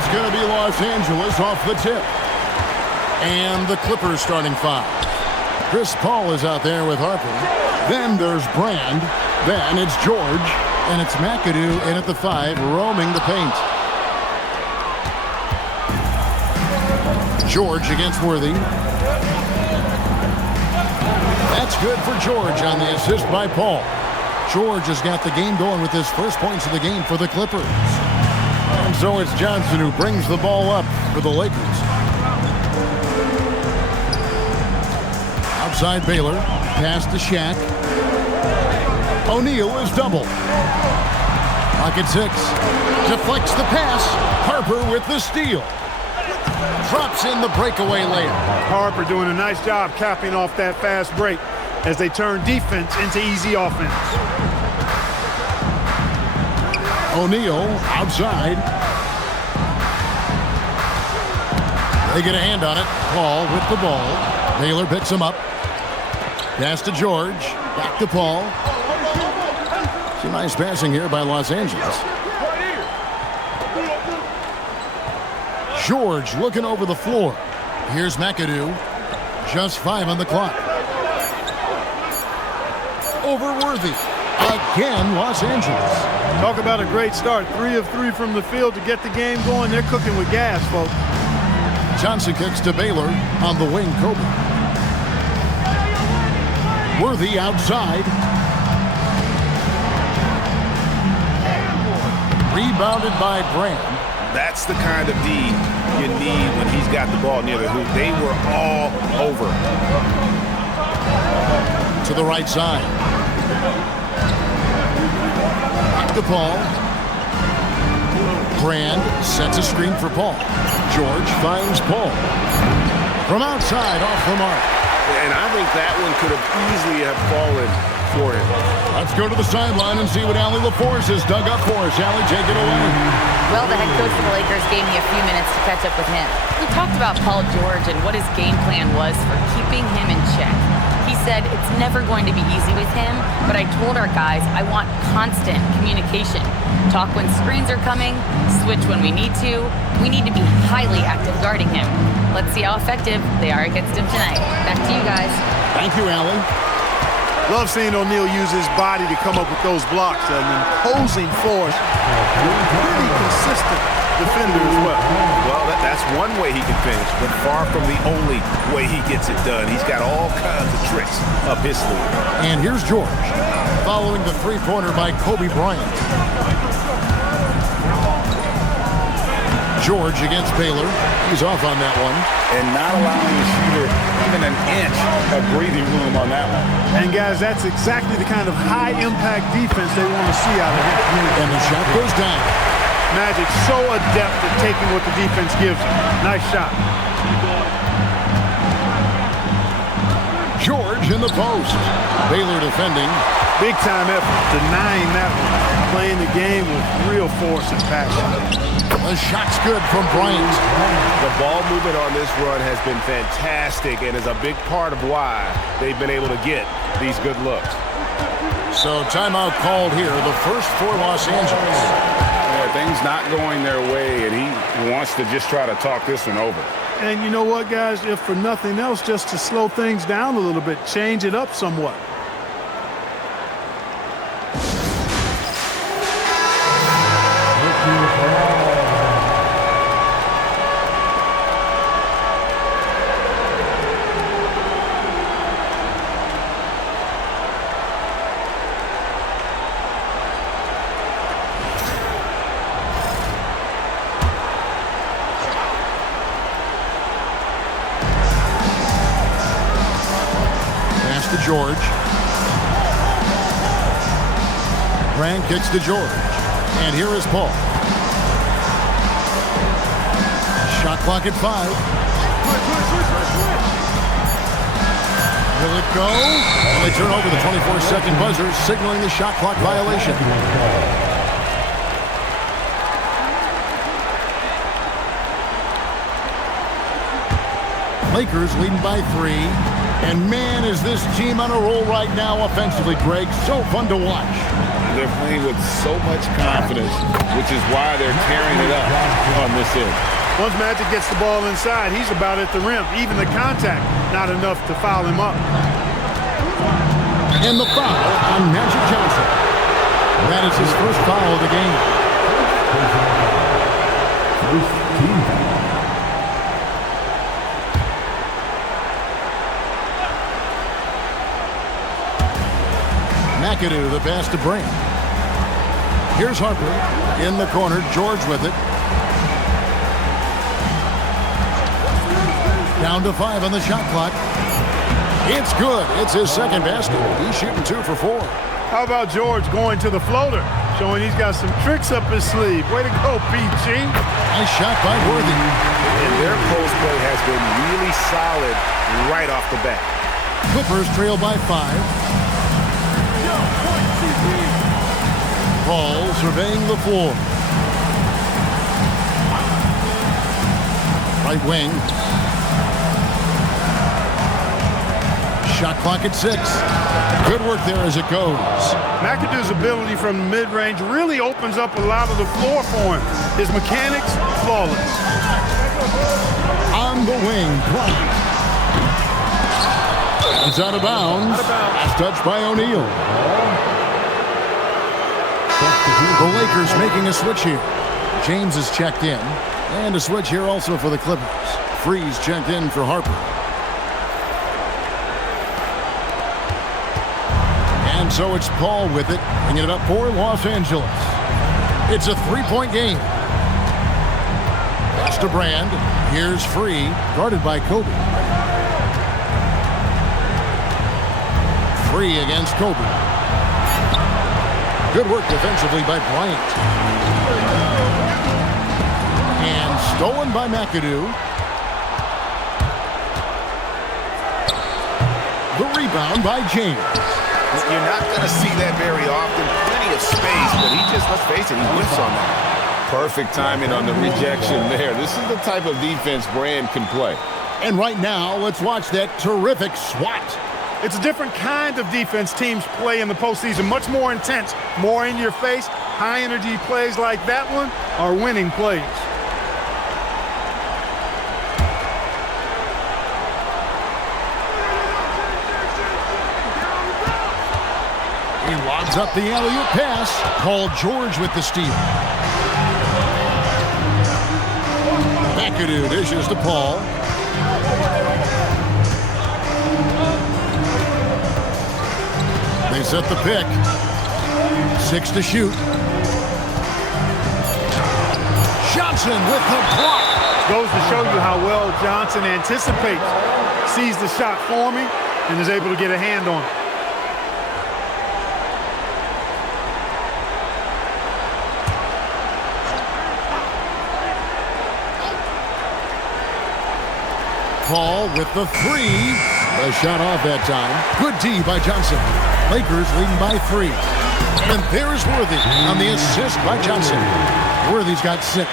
It's going to be Los Angeles off the tip. And the Clippers starting 5. Chris Paul is out there with Harper. Then there's Brand. Then it's George. And it's McAdoo in at the 5, roaming the paint. George against Worthy. That's good for George on the assist by Paul. George has got the game going with his first points of the game for the Clippers. And so it's Johnson who brings the ball up for the Lakers. Outside Baylor, pass to Shaq. O'Neal is double. Pocket 6. Deflects the pass. Harper with the steal. Drops in the breakaway layup. Harper doing a nice job capping off that fast break as they turn defense into easy offense. O'Neal outside. They get a hand on it. Paul with the ball. Baylor picks him up. Pass to George. Back to Paul. Some nice passing here by Los Angeles. George looking over the floor. Here's McAdoo. Just 5 on the clock. Over Worthy. Again, Los Angeles. Talk about a great start. 3 of 3 from the field to get the game going. They're cooking with gas, folks. Johnson kicks to Baylor on the wing. Kobe. Worthy outside. Rebounded by Brand. That's the kind of D you need when he's got the ball near the hoop. They were all over. To the right side. Back to Paul. Brand sets a screen for Paul. George finds Paul. From outside, off the mark. And I think that one could have easily have fallen for him. Let's go to the sideline and see what Allie LaForce has dug up for us. Allie, take it away. Well, the head coach of the Lakers gave me a few minutes to catch up with him. We talked about Paul George and what his game plan was for keeping him in check. He said it's never going to be easy with him, but I told our guys I want constant communication. Talk when screens are coming, switch when we need to. We need to be highly active guarding him. Let's see how effective they are against him tonight. Back to you guys. Thank you, Allie. Love seeing O'Neal use his body to come up with those blocks. An imposing force. Pretty consistent defender as well. Well, that's one way he can finish, but far from the only way he gets it done. He's got all kinds of tricks up his sleeve. And here's George, following the three-pointer by Kobe Bryant. George against Baylor. He's off on that one. And not allowing the shooter even an inch of breathing room on that one. And guys, that's exactly the kind of high-impact defense they want to see out of him. And the shot goes down. Magic so adept at taking what the defense gives him. Nice shot. George in the post. Baylor defending. Big time effort, denying that one. Playing the game with real force and passion. The shot's good from Bryant. The ball movement on this run has been fantastic and is a big part of why they've been able to get these good looks. So timeout called here, the first for Los Angeles. Yeah, things not going their way, and he wants to just try to talk this one over. And you know what, guys? If for nothing else, just to slow things down a little bit, change it up somewhat. To George. Brand kicks to George. And here is Paul. Shot clock at 5. Will it go? And they turn over the 24-second buzzer, signaling the shot clock violation. Lakers leading by 3. And man, is this team on a roll right now offensively, Greg. So fun to watch. they're playing with so much confidence, which is why they're tearing it up on this end. Once Magic gets the ball inside, he's about at the rim. Even the contact, not enough to foul him up. And the foul on Magic Johnson. That is his first foul of the game. First team foul. McAdoo, the pass to Brand. Here's Harper in the corner. George with it. Down to 5 on the shot clock. It's good. It's his second basket. He's shooting 2 for 4. How about George going to the floater, showing he's got some tricks up his sleeve. Way to go, PG. Nice shot by Worthy. And their post play has been really solid right off the bat. Clippers trail by 5. Paul surveying the floor. Right wing. Shot clock at 6. Good work there as it goes. McAdoo's ability from the mid-range really opens up a lot of the floor for him. His mechanics, flawless. On the wing, Bryant. It's out of bounds. Last touch by O'Neal. The Lakers making a switch here. James is checked in. And a switch here also for the Clippers. Freeze checked in for Harper. And so it's Paul with it, bringing it up for Los Angeles. It's a 3-point game. Pass to Brand. Here's Free, guarded by Kobe. Free against Kobe. Good work defensively by Bryant. And stolen by McAdoo. The rebound by James. You're not going to see that very often. Plenty of space, but he just, let's face it, he whiffs on that. Perfect timing on the rejection there. This is the type of defense Brand can play. And right now, let's watch that terrific swat. It's a different kind of defense teams play in the postseason. Much more intense, more in your face. High energy plays like that one are winning plays. He lobs up the alley-oop pass. Paul George with the steal. McAdoo dishes to Paul. They set the pick. 6 to shoot. Johnson with the block. Goes to show you how well Johnson anticipates. Sees the shot forming and is able to get a hand on it. Paul with the 3. A shot off that time. Good D by Johnson. Lakers leading by 3. And there's Worthy on the assist by Johnson. Worthy's got 6.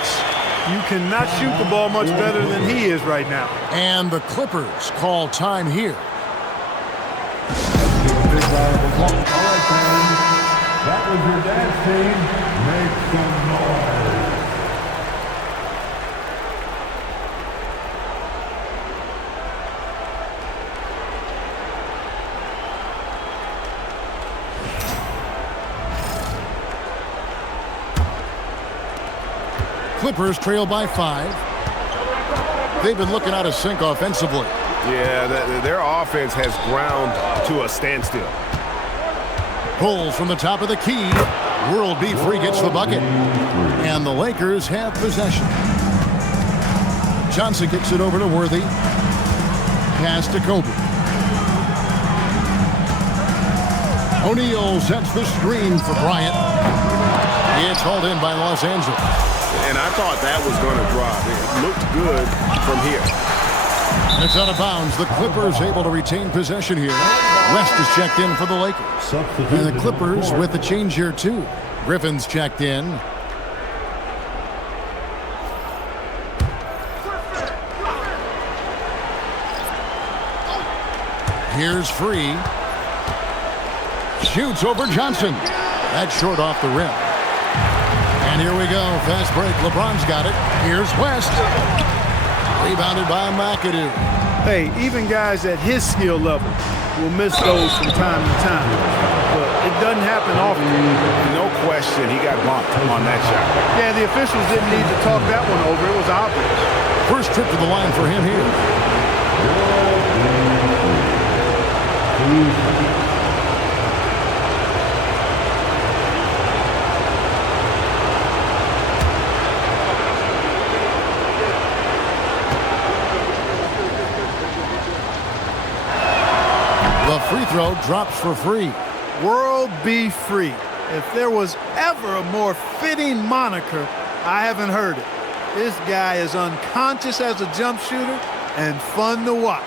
You cannot shoot the ball much better than he is right now. And the Clippers call time here. That was your dance team. Make some noise. Clippers trail by 5. They've been looking out of sync offensively. Yeah, their offense has ground to a standstill. Pulls from the top of the key. World B. Free gets the bucket. And the Lakers have possession. Johnson kicks it over to Worthy. Pass to Kobe. O'Neal sets the screen for Bryant. It's hauled in by Los Angeles. And I thought that was going to drop. It looked good from here. It's out of bounds. The Clippers able to retain possession here. West is checked in for the Lakers. And the Clippers with the change here too. Griffin's checked in. Here's Free. Shoots over Johnson. That's short off the rim. And here we go. Fast break. LeBron's got it. Here's West. Rebounded by McAdoo. Hey, even guys at his skill level will miss those from time to time. But it doesn't happen often. No question, he got bumped on that shot. Yeah, the officials didn't need to talk that one over. It was obvious. First trip to the line for him here. The free throw drops for free. World be free. If there was ever a more fitting moniker, I haven't heard it. This guy is unconscious as a jump shooter and fun to watch.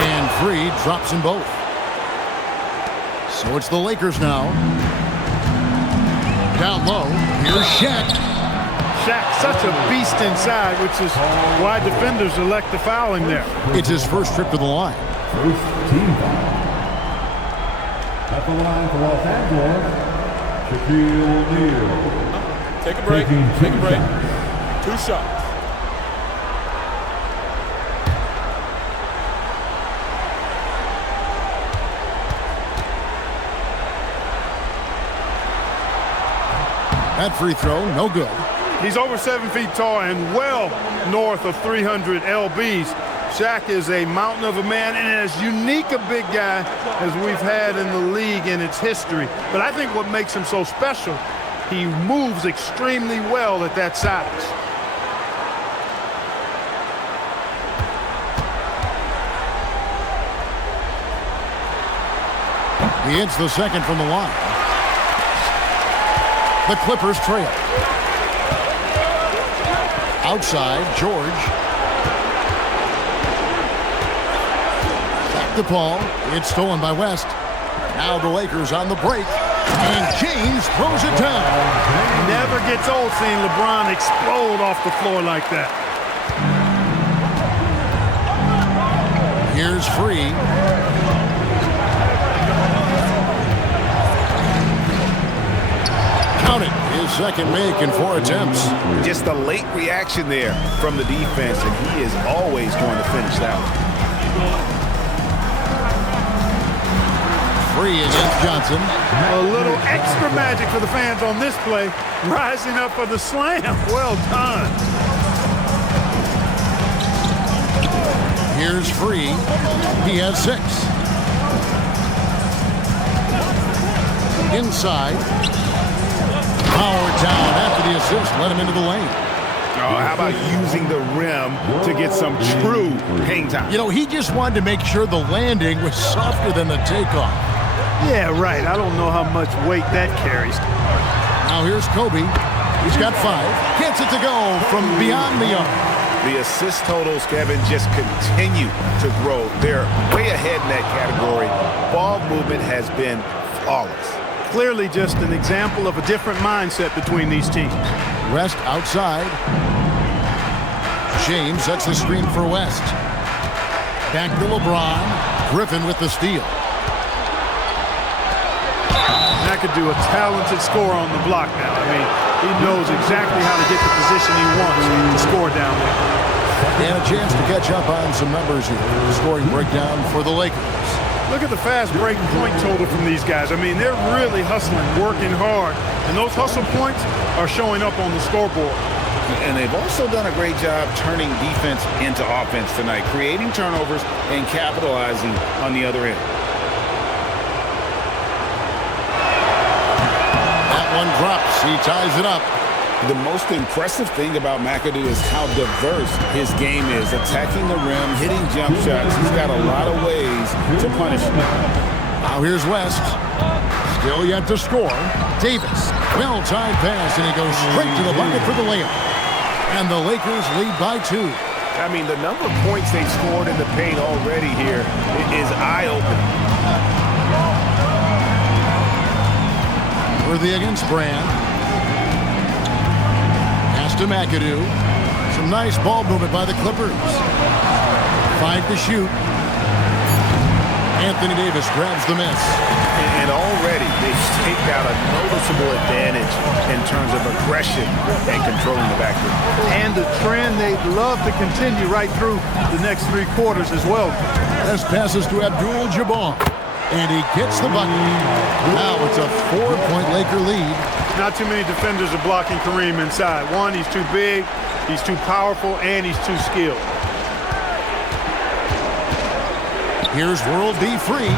And free drops them both. So it's the Lakers now. Down low, here's Shaq. Shaq, such a beast inside, which is why defenders elect to foul him there. It's his first trip to the line. First team foul. At the line for Los Angeles, Shaquille O'Neal. Take a break. Take a break. 2 shots. That free throw, no good. He's over 7 feet tall and well north of 300 lbs. Shaq is a mountain of a man and as unique a big guy as we've had in the league in its history. But I think what makes him so special, he moves extremely well at that size. He hits the second from the line. The Clippers trail. Outside, George. Back to Paul. It's stolen by West. Now the Lakers on the break. And James throws it down. Never gets old seeing LeBron explode off the floor like that. Here's free. Count it. His second make in 4 attempts. Just a late reaction there from the defense, and he is always going to finish that one. Free against Johnson. A little extra magic for the fans on this play. Rising up for the slam. Well done. Here's free. He has 6. Inside. Powered down after the assist. Let him into the lane. Oh, how about using the rim to get some true hang time? You know, he just wanted to make sure the landing was softer than the takeoff. Yeah, right. I don't know how much weight that carries. Now here's Kobe. He's got 5. Gets it to go from beyond the arc. The assist totals, Kevin, just continue to grow. They're way ahead in that category. Ball movement has been flawless. Clearly just an example of a different mindset between these teams. West outside. James sets the screen for West. Back to LeBron. Griffin with the steal. McAdoo, a talented scorer on the block now. I mean, he knows exactly how to get the position he wants to score down there. And a chance to catch up on some numbers here. Scoring breakdown for the Lakers. Look at the fast break point total from these guys. I mean, they're really hustling, working hard. And those hustle points are showing up on the scoreboard. And they've also done a great job turning defense into offense tonight, creating turnovers and capitalizing on the other end. That one drops. He ties it up. The most impressive thing about McAdoo is how diverse his game is. Attacking the rim, hitting jump shots. He's got a lot of ways to punish him. Now here's West. Still yet to score. Davis. Well-timed pass, and he goes straight to the bucket for the layup. And the Lakers lead by 2. I mean, the number of points they've scored in the paint already here is eye-opening. Worthy against Brand. Pass to McAdoo. So Some nice ball movement by the Clippers. 5 to shoot. Anthony Davis grabs the miss. And already they've staked out a noticeable advantage in terms of aggression and controlling the backcourt. And the trend they'd love to continue right through the next 3 quarters as well. This passes to Abdul-Jabbar. And he gets the bucket. Now it's a 4-point Laker lead. Not too many defenders are blocking Kareem inside. One, he's too big, he's too powerful, and he's too skilled. Here's World B free.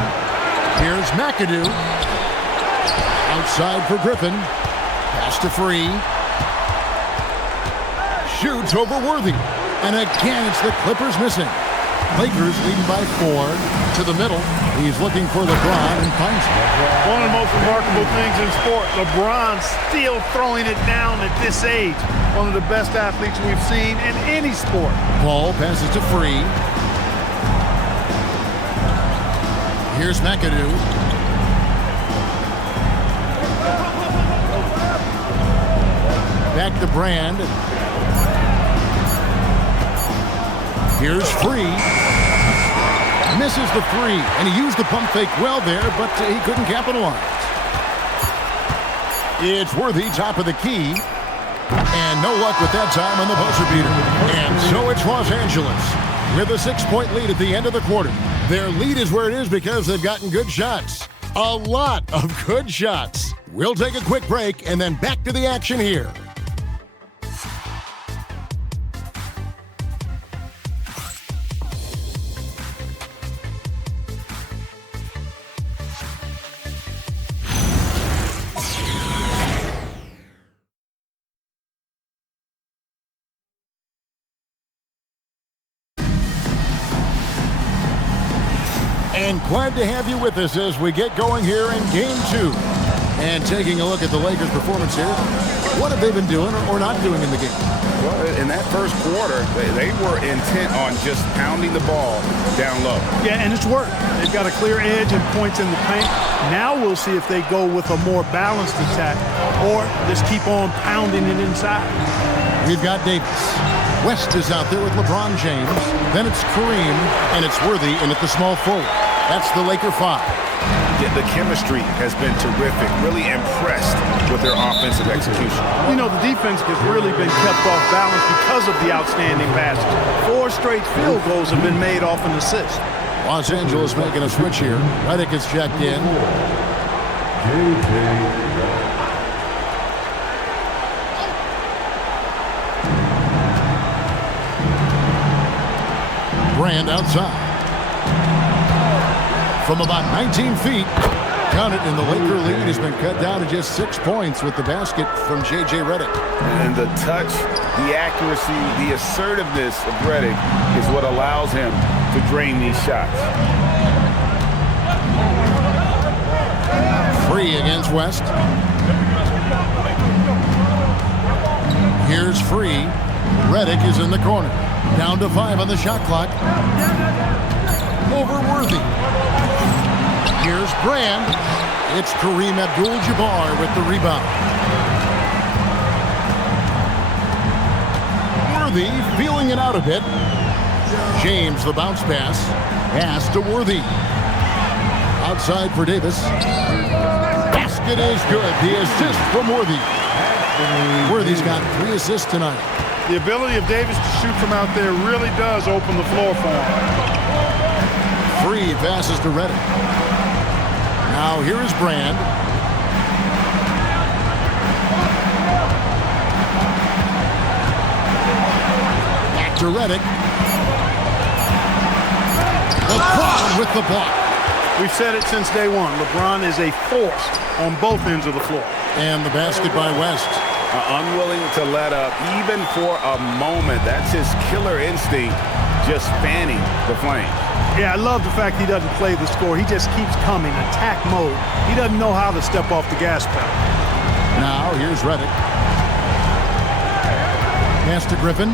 Here's McAdoo. Outside for Griffin. Pass to Free. Shoots over Worthy. And again, it's the Clippers missing. Lakers leading by 4 to the middle. He's looking for LeBron and finds him. One of the most remarkable things in sport, LeBron still throwing it down at this age. One of the best athletes we've seen in any sport. Paul passes to Free. Here's McAdoo. Back to Brand. Here's Free. Misses the 3, and he used the pump fake well there, but he couldn't capitalize. It's Worthy, top of the key. And no luck with that time on the buzzer beater. And so it's Los Angeles with a 6-point lead at the end of the quarter. Their lead is where it is because they've gotten good shots. A lot of good shots. We'll take a quick break and then back to the action here. And glad to have you with us as we get going here in Game 2. And taking a look at the Lakers' performance here, what have they been doing or not doing in the game? Well, in that first quarter, they were intent on just pounding the ball down low. Yeah, and it's worked. They've got a clear edge and points in the paint. Now we'll see if they go with a more balanced attack or just keep on pounding it inside. We've got Davis. West is out there with LeBron James. Then it's Kareem, and it's Worthy in at the small forward. That's the Laker 5. Yeah, the chemistry has been terrific. Really impressed with their offensive execution. You know, the defense has really been kept off balance because of the outstanding passes. 4 straight field goals have been made off an assist. Los Angeles making a switch here. Redick is checked in. Brand outside. From about 19 feet, count it, and the Laker lead has been cut down to just 6 points with the basket from J.J. Redick. And the touch, the accuracy, the assertiveness of Redick is what allows him to drain these shots. Free against West. Here's Free. Redick is in the corner. Down to 5 on the shot clock. Over Worthy. Here's Brand. It's Kareem Abdul-Jabbar with the rebound. Worthy feeling it out a bit. James, the bounce pass. Pass to Worthy. Outside for Davis. Basket is good. The assist from Worthy. Worthy's got 3 assists tonight. The ability of Davis to shoot from out there really does open the floor for him. Free passes to Redick. Now here is Brand. Back to Redick. LeBron with the block. We've said it since day one. LeBron is a force on both ends of the floor. And the basket by West. Unwilling to let up even for a moment. That's his killer instinct, just fanning the flames. Yeah, I love the fact he doesn't play the score. He just keeps coming, attack mode. He doesn't know how to step off the gas pedal. Now here's Redick. Pass to Griffin.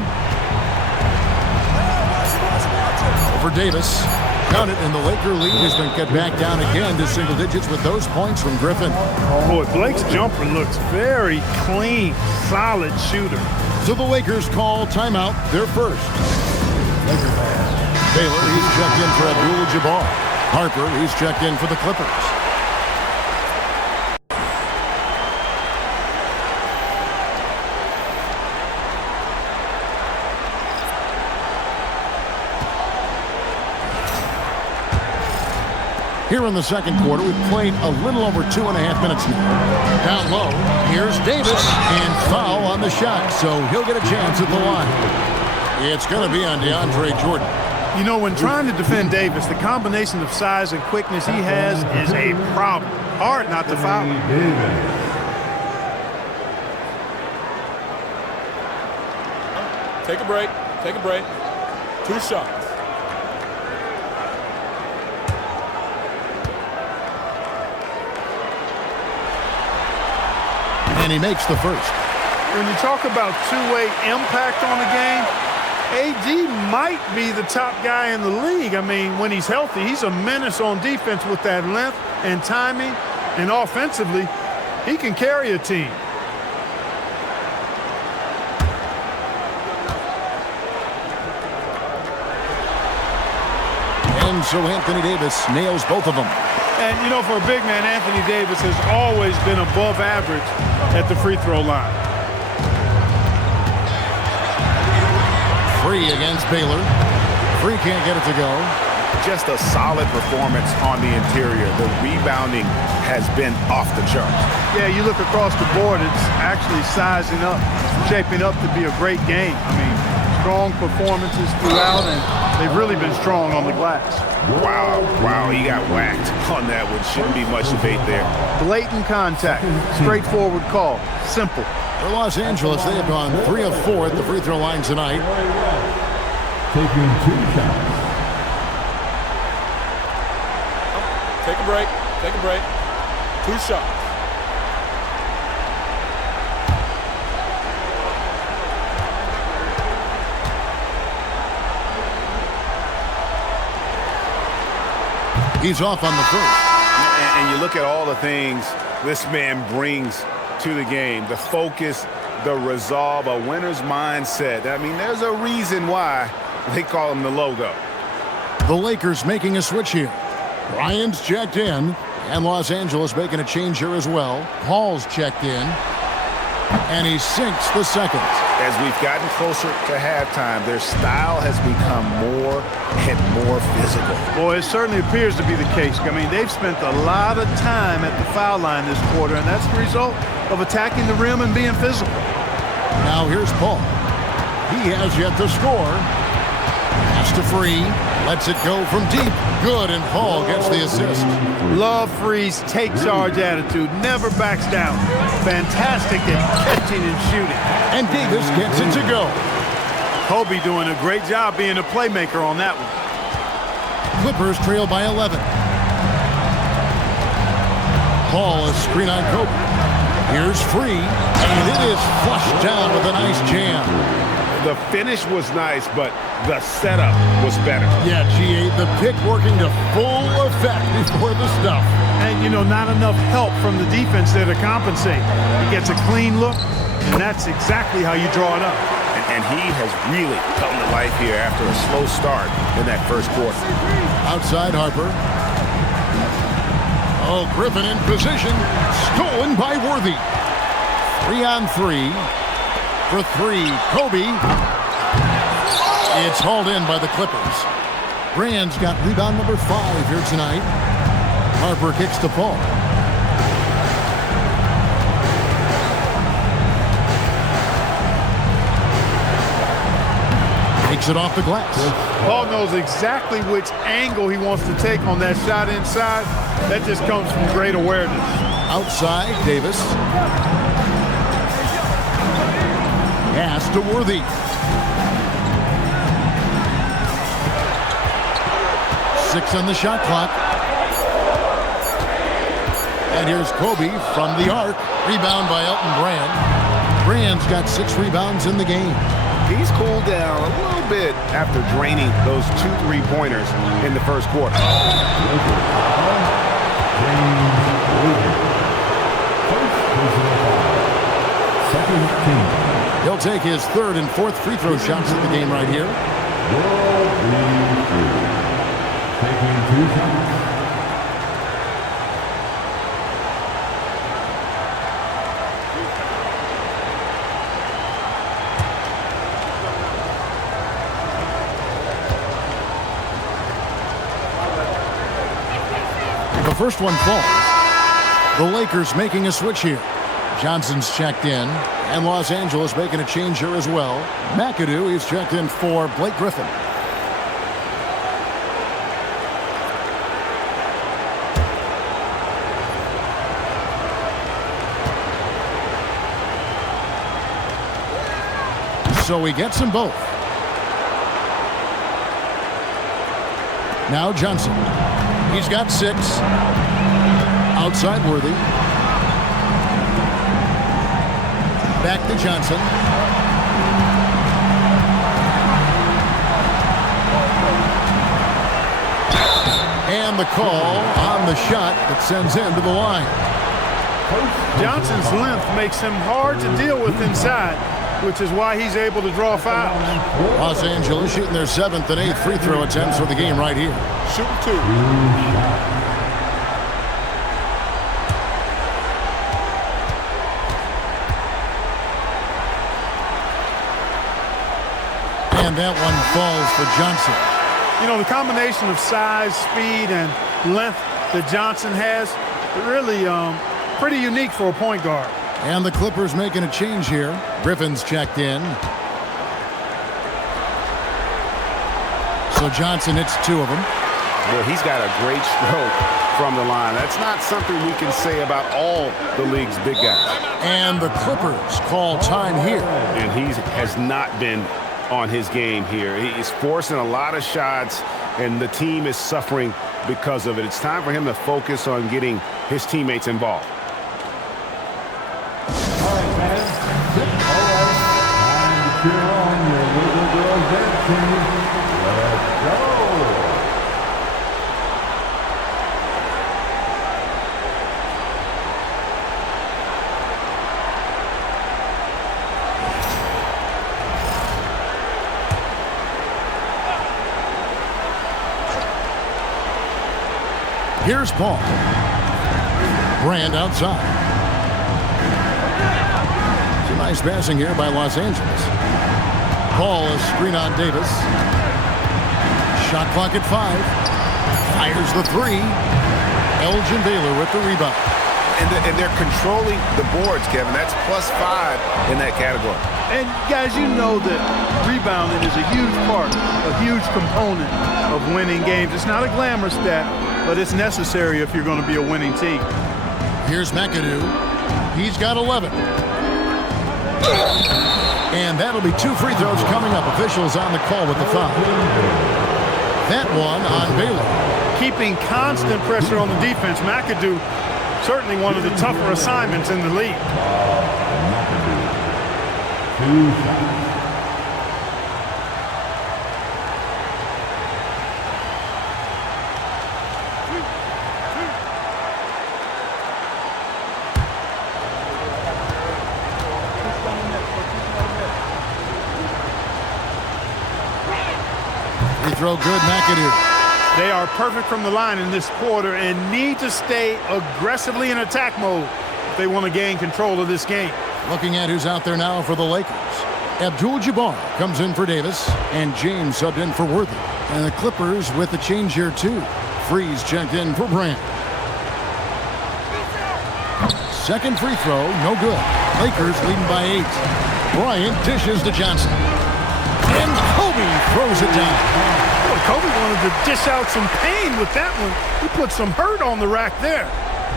Over Davis. Count it, and the Laker lead has been cut back down again to single digits with those points from Griffin. Boy, Blake's jumper looks very clean, solid shooter. So the Lakers call timeout, their first. Baylor, he's checked in for Abdul-Jabbar. Harper, he's checked in for the Clippers. Here in the second quarter, we've played a little over 2.5 minutes now. Down low, here's Davis, and foul on the shot, so he'll get a chance at the line. It's going to be on DeAndre Jordan. You know, when trying to defend Davis, the combination of size and quickness he has is a problem. Hard not to foul him. Take a break. Take a break. 2 shots. And he makes the first. When you talk about two-way impact on the game, AD might be the top guy in the league. I mean, when he's healthy, he's a menace on defense with that length and timing. And offensively, he can carry a team. And so Anthony Davis nails both of them. And, you know, for a big man, Anthony Davis has always been above average at the free throw line. Free against Baylor. Free can't get it to go. Just a solid performance on the interior. The rebounding has been off the charts. Yeah, you look across the board, it's actually sizing up, shaping up to be a great game. I mean, strong performances throughout, and they've really been strong on the glass. Wow, he got whacked on that one. Shouldn't be much debate there. Blatant contact, straightforward call, simple. For Los Angeles, they have gone 3 of 4 at the free throw line tonight. Taking 2 shots. Take a break. Take a break. 2 shots. He's off on the first. And you look at all the things this man brings to the game. The focus, the resolve, a winner's mindset. I mean, there's a reason why they call him the logo. The Lakers making a switch here. Ryan's checked in, and Los Angeles making a change here as well. Paul's checked in, and he sinks the second. As we've gotten closer to halftime, their style has become more and more physical. Boy, it certainly appears to be the case. I mean, they've spent a lot of time at the foul line this quarter, and that's the result of attacking the rim and being physical. Now here's Paul. He has yet to score. Pass to Free. Lets it go from deep. Good, and Paul gets the assist. Love Free's take charge attitude. Never backs down. Fantastic at catching and shooting. And Davis gets it to go. Kobe doing a great job being a playmaker on that one. Clippers trail by 11. Paul is screen on Kobe. Here's Free, and it is flushed down with a nice jam. The finish was nice, but the setup was better. Yeah, G8, the pick working to full effect before the stuff. And, you know, not enough help from the defense there to compensate. He gets a clean look, and that's exactly how you draw it up. And he has really come to life here after a slow start in that first quarter. Outside Harper. Oh, Griffin in position. Stolen by Worthy. 3-on-3. For 3, Kobe. It's hauled in by the Clippers. Brand's got rebound number 5 here tonight. Harper kicks to Paul. Takes it off the glass. Paul knows exactly which angle he wants to take on that shot inside. That just comes from great awareness. Outside, Davis. Pass to Worthy. Six on the shot clock. And here's Kobe from the arc. Rebound by Elton Brand. Brand's got 6 rebounds in the game. He's cooled down a little bit after draining those 2 3-pointers in the first quarter. Second team. He'll take his third and fourth free throw shots of the game right here. Taking 2 shots. The first one falls. The Lakers making a switch here. Johnson's checked in, and Los Angeles making a change here as well. McAdoo, he's checked in for Blake Griffin. So he gets them both. Now Johnson. He's got 6. Outside Worthy. Back to Johnson. And the call on the shot that sends him to the line. Johnson's length makes him hard to deal with inside, which is why he's able to draw fouls. Los Angeles shooting their 7th and 8th free throw attempts for the game right here. Shooting 2. And that one falls for Johnson. You know, the combination of size, speed, and length that Johnson has, really pretty unique for a point guard. And the Clippers making a change here. Griffin's checked in. So Johnson hits 2 of them. Well, he's got a great stroke from the line. That's not something we can say about all the league's big guys. And the Clippers call time here. And he has not been on his game here. He's forcing a lot of shots, and the team is suffering because of it. It's time for him to focus on getting his teammates involved. All right, man. All right. Time to cheer on your little girls dance team. Let's go. Here's Paul. Brand outside. It's a nice passing here by Los Angeles. Paul is screen on Davis. Shot clock at 5. Fires the 3. Elgin Baylor with the rebound. And they're controlling the boards, Kevin. That's +5 in that category. And guys, you know that rebounding is a huge part, a huge component of winning games. It's not a glamorous stat, but it's necessary if you're going to be a winning team. Here's McAdoo. He's got 11. And that'll be 2 free throws coming up. Officials on the call with the foul. That one on Baylor. Keeping constant pressure on the defense. McAdoo, certainly one of the tougher assignments in the league. 2 shots. Free throw good, McAdoo. They are perfect from the line in this quarter and need to stay aggressively in attack mode if they want to gain control of this game. Looking at who's out there now for the Lakers. Abdul-Jabbar comes in for Davis, and James subbed in for Worthy. And the Clippers with the change here, too. Freeze checked in for Brand. Second free throw, no good. Lakers leading by 8. Bryant dishes to Johnson. And Kobe throws it down. Boy, Kobe wanted to dish out some pain with that one. He put some hurt on the rack there.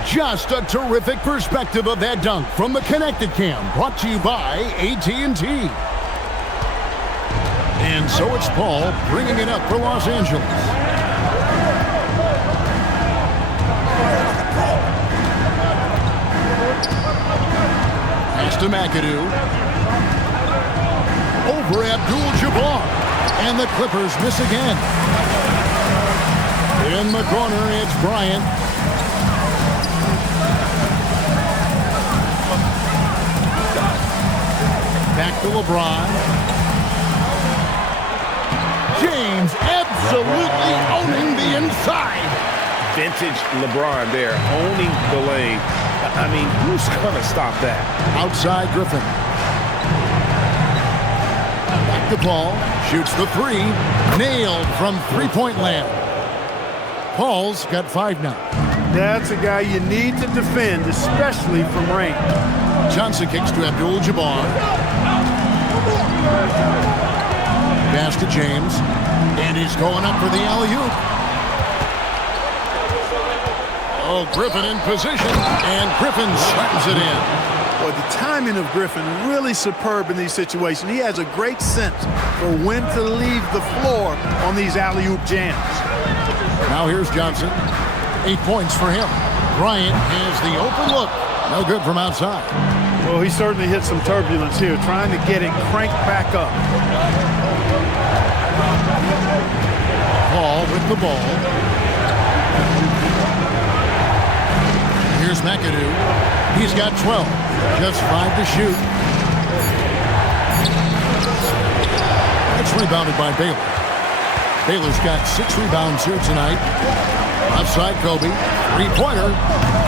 Just a terrific perspective of that dunk from the Connected Cam, brought to you by AT&T. And so it's Paul bringing it up for Los Angeles. Pass to McAdoo. Over Abdul-Jabbar. And the Clippers miss again. In the corner, it's Bryant. Back to LeBron. James absolutely owning the inside. Vintage LeBron there, owning the lane. I mean, who's going to stop that? Outside Griffin. Back to Paul. Shoots the three. Nailed from three-point land. Paul's got 5 now. That's a guy you need to defend, especially from range. Johnson kicks to Abdul-Jabbar. Pass to James. And he's going up for the alley-oop. Oh, Griffin in position. And Griffin slams it in. Well, the timing of Griffin really superb in these situations. He has a great sense for when to leave the floor on these alley-oop jams. Now here's Johnson. 8 points for him. Bryant has the open look. No good from outside. Well, he certainly hit some turbulence here, trying to get it cranked back up. Paul with the ball. Here's McAdoo. He's got 12. Just 5 to shoot. It's rebounded by Baylor. Baylor's got 6 rebounds here tonight. Outside Kobe. Three-pointer.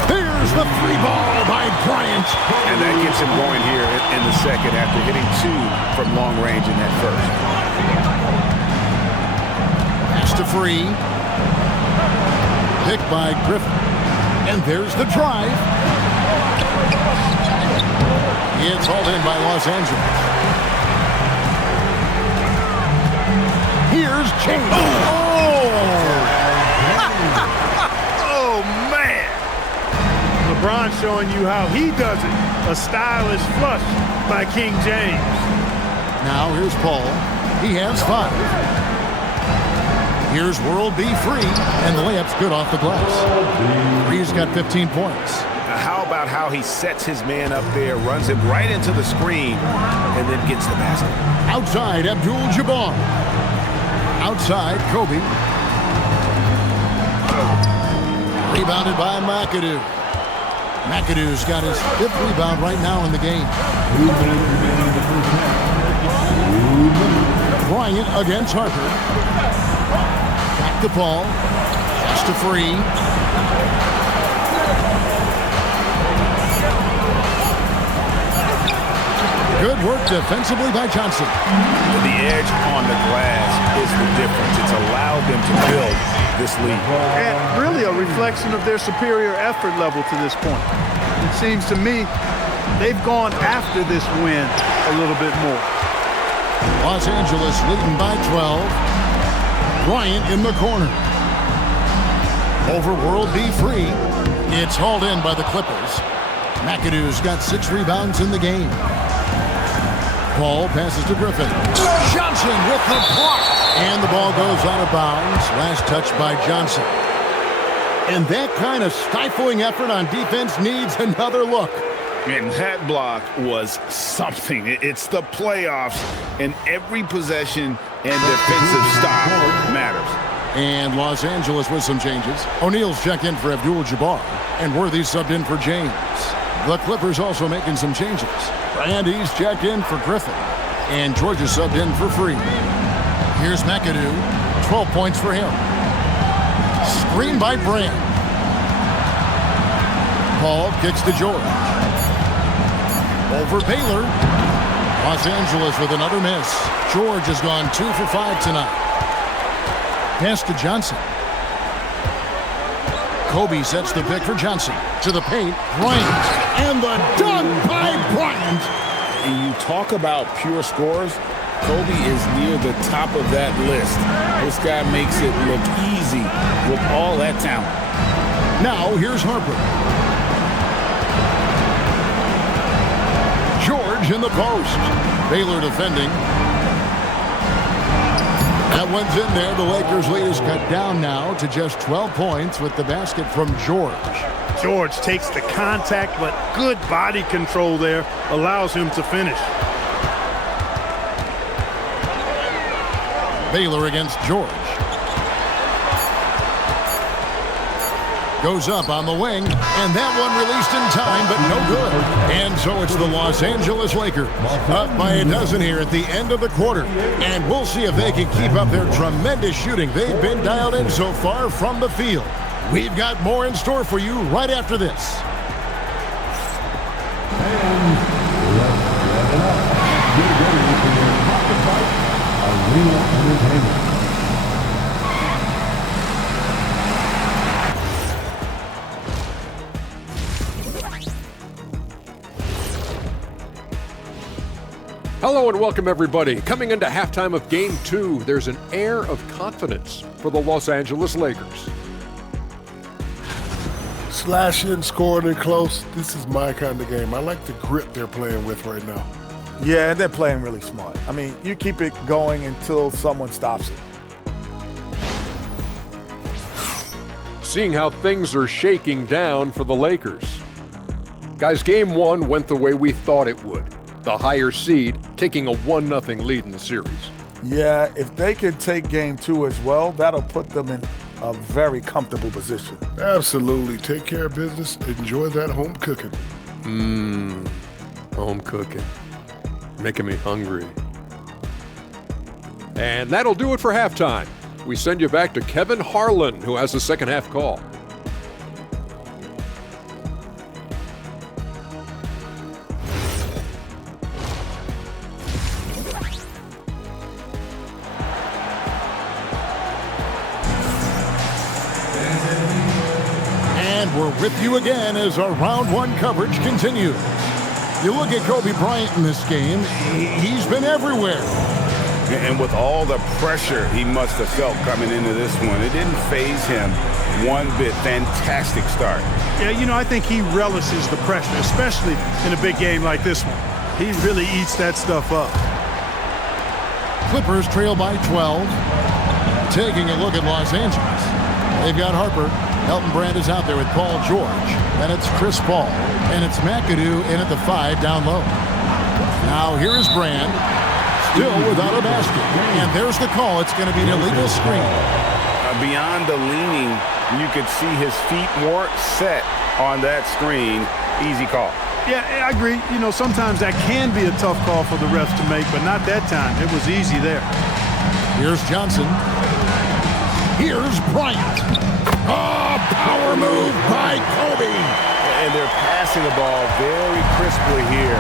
There's the free ball by Bryant. And that gets him going here in the second after hitting 2 from long range in that first. Pass to Free. Picked by Griffin. And there's the drive. It's hauled in by Los Angeles. Here's James. Oh, man. LeBron showing you how he does it. A stylish flush by King James. Now here's Paul. He has 5. Here's World B Free, and the layup's good off the glass. Free's got 15 points. Now how about how he sets his man up there, runs him right into the screen, and then gets the basket. Outside, Abdul-Jabbar. Outside, Kobe. Rebounded by McAdoo. McAdoo's got his 5th rebound right now in the game. Bryant against Harper. Back to Paul. Pass to Free. Good work defensively by Johnson. The edge on the glass is the difference. It's allowed them to build this lead. And really a reflection of their superior effort level to this point. It seems to me they've gone after this win a little bit more. Los Angeles leading by 12. Bryant in the corner. Over World B Free. It's hauled in by the Clippers. McAdoo's got 6 rebounds in the game. Paul passes to Griffin. Johnson with the block. And the ball goes out of bounds. Last touch by Johnson. And that kind of stifling effort on defense needs another look. And that block was something. It's the playoffs, and every possession and defensive stop matters. And Los Angeles with some changes. O'Neal's checked in for Abdul-Jabbar, and Worthy's subbed in for James. The Clippers also making some changes. Randy's checked in for Griffin, and Georgia subbed in for Free. Here's McAdoo, 12 points for him. Screen by Brand. Paul kicks to George. Over Baylor. Los Angeles with another miss. George has gone 2 for 5 tonight. Pass to Johnson. Kobe sets the pick for Johnson. To the paint, Bryant. And the dunk by Bryant. And you talk about pure scores, Kobe is near the top of that list. This guy makes it look easy with all that talent. Now here's Harper. George in the post. Baylor defending. That one's in there. The Lakers lead is cut down now to just 12 points with the basket from George. George takes the contact, but good body control there allows him to finish. Baylor against George. Goes up on the wing, and that one released in time, but no good. And so it's the Los Angeles Lakers up by a dozen here at the end of the quarter. And we'll see if they can keep up their tremendous shooting they've been dialed in so far from the field. We've got more in store for you right after this. And let's wrap it up. Get ready for your pocket fight, Arena Entertainment. Hello and welcome everybody. Coming into halftime of Game 2, there's an air of confidence for the Los Angeles Lakers. Slashing, scoring it close. This is my kind of game. I like the grit they're playing with right now. Yeah, they're playing really smart. I mean, you keep it going until someone stops it. Seeing how things are shaking down for the Lakers. Guys, Game 1 went the way we thought it would. The higher seed taking a 1-0 lead in the series. Yeah, if they can take Game 2 as well, that'll put them in a very comfortable position. Absolutely. Take care of business. Enjoy that home cooking. Home cooking. Making me hungry. And that'll do it for halftime. We send you back to Kevin Harlan, who has the second half call. We're with you again as our round one coverage continues. You look at Kobe Bryant in this game, he's been everywhere. And with all the pressure he must have felt coming into this one, it didn't faze him one bit. Fantastic start. Yeah, you know, I think he relishes the pressure, especially in a big game like this one. He really eats that stuff up. Clippers trail by 12. Taking a look at Los Angeles. They've got Harper. Elton Brand is out there with Paul George. Then it's Chris Paul. And it's McAdoo in at the 5 down low. Now here is Brand. Still without a basket. And there's the call. It's going to be an illegal screen. Beyond the leaning, you could see his feet weren't set on that screen. Easy call. Yeah, I agree. You know, sometimes that can be a tough call for the refs to make, but not that time. It was easy there. Here's Johnson. Here's Bryant. Oh, power move by Kobe. And they're passing the ball very crisply here.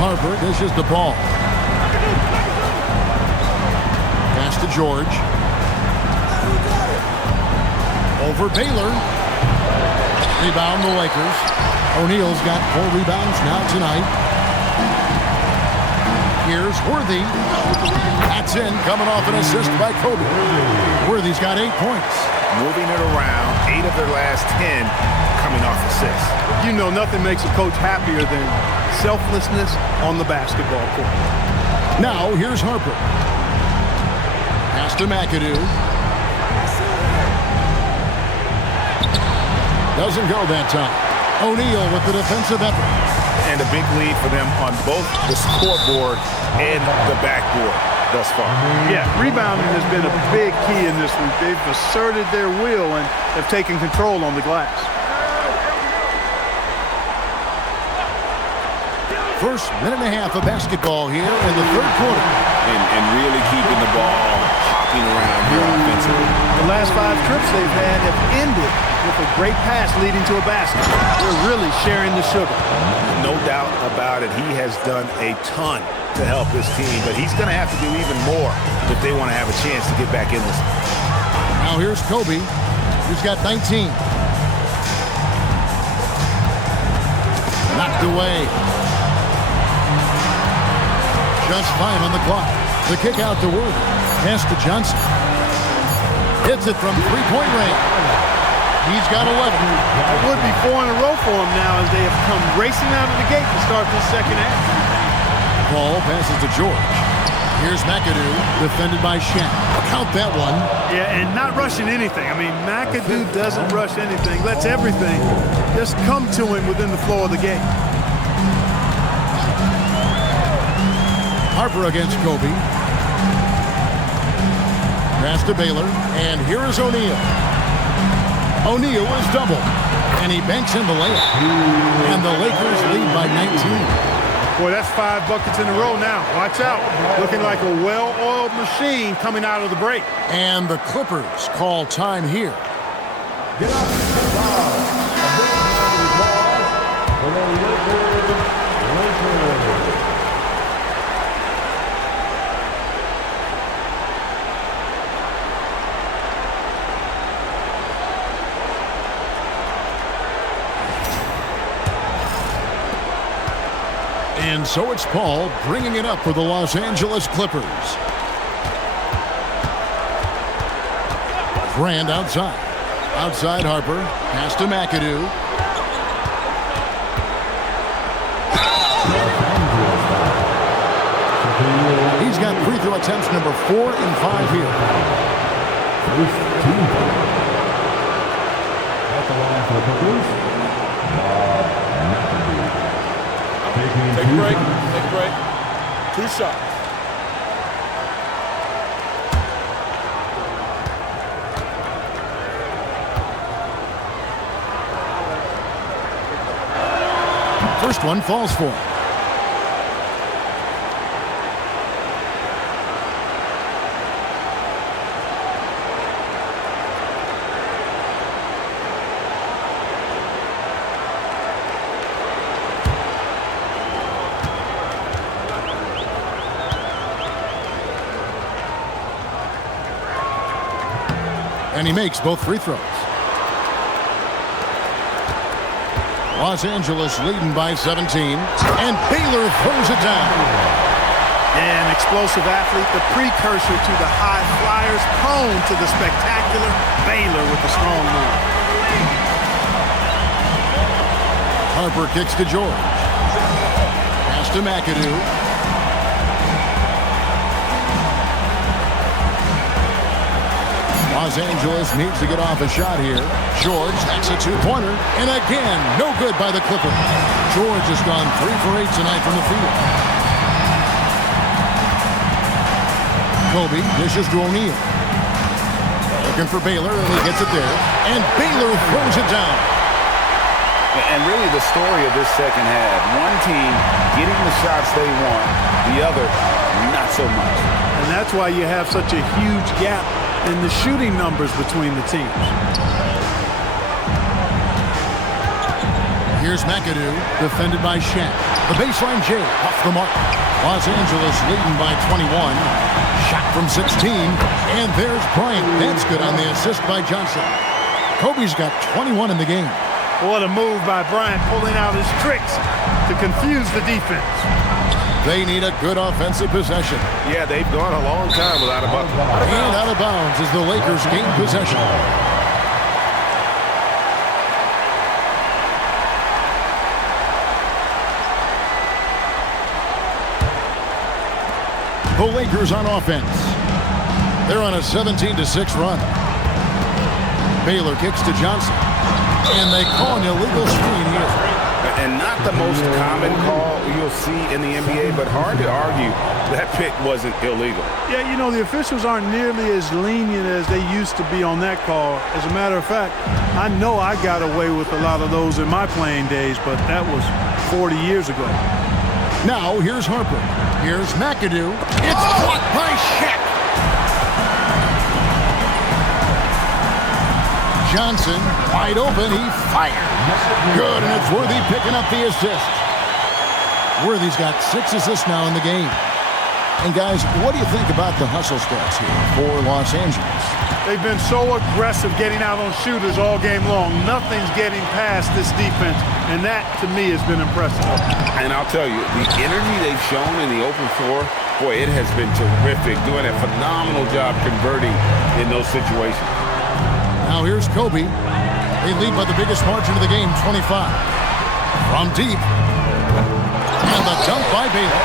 Harper dishes the ball. Pass to George. Over Baylor. Rebound the Lakers. O'Neal's got 4 rebounds now tonight. Here's Worthy. That's in, coming off an assist by Kobe. Worthy's got 8 points. Moving it around, 8 of their last 10 coming off assists. You know, nothing makes a coach happier than selflessness on the basketball court. Now, here's Harper. Pass to McAdoo. Doesn't go that time. O'Neal with the defensive effort. And a big lead for them on both the scoreboard and the backboard thus far. Yeah, rebounding has been a big key in this week. They've asserted their will and have taken control on the glass. First minute and a half of basketball here in the third quarter. And really keeping the ball hopping around here offensively. The last 5 trips they've had have ended with a great pass leading to a basket. They're really sharing the sugar. No doubt about it. He has done a ton to help this team, but he's going to have to do even more if they want to have a chance to get back in this. Now here's Kobe, who's got 19. Knocked away. Just 5 on the clock. The kick out to Wood. Pass to Johnson. Hits it from 3-point range. He's got 11. It would be 4 in a row for him now as they have come racing out of the gate to start this second half. Ball passes to George. Here's McAdoo, defended by Shaq. Count that one. Yeah, and not rushing anything. I mean, McAdoo doesn't rush anything. Lets everything just come to him within the flow of the game. Harper against Kobe. Pass to Baylor, and here is O'Neal. O'Neal is double, and he banks in the layup. And the Lakers lead by 19. Boy, that's 5 buckets in a row now. Watch out. Looking like a well-oiled machine coming out of the break. And the Clippers call time here. Get up, foul. A big penalty call for the Lakers. And so it's Paul bringing it up for the Los Angeles Clippers. Brand outside. Outside Harper. Pass to McAdoo. He's got free throw attempts number 4 and 5 here. At the line for the Clippers. Take a break. Take a break. 2 shots. First one falls for him. And he makes both free throws. Los Angeles leading by 17. And Baylor throws it down. An explosive athlete, the precursor to the high flyers, prone to the spectacular. Baylor with a strong move. Harper kicks to George. Pass to McAdoo. Los Angeles needs to get off a shot here. George, that's a 2-pointer. And again, no good by the Clippers. George has gone 3 for 8 tonight from the field. Kobe dishes to O'Neal. Looking for Baylor, and he gets it there. And Baylor throws it down. And really the story of this second half, one team getting the shots they want, the other not so much. And that's why you have such a huge gap in the shooting numbers between the teams. Here's McAdoo, defended by Shaq. The baseline J off the mark. Los Angeles leading by 21. Shot from 16. And there's Bryant. That's good on the assist by Johnson. Kobe's got 21 in the game. What a move by Bryant, pulling out his tricks to confuse the defense. They need a good offensive possession. Yeah, they've gone a long time without a bucket. And out of bounds as the Lakers gain possession. The Lakers on offense. They're on a 17-6 run. Baylor kicks to Johnson. And they call an illegal screen here. And not the most common call you'll see in the NBA, but hard to argue that pick wasn't illegal. Yeah, you know, the officials aren't nearly as lenient as they used to be on that call. As a matter of fact, I know I got away with a lot of those in my playing days, but that was 40 years ago. Now, here's Harper. Here's McAdoo. It's blocked by Shaq. Johnson, wide open, he fired. Good, and it's Worthy picking up the assist. Worthy's got 6 assists now in the game. And guys, what do you think about the hustle stats here for Los Angeles? They've been so aggressive getting out on shooters all game long. Nothing's getting past this defense, and that, to me, has been impressive. And I'll tell you, the energy they've shown in the open floor, boy, it has been terrific, doing a phenomenal job converting in those situations. Now here's Kobe. They lead by the biggest margin of the game, 25. From deep. And the dunk by Baylor.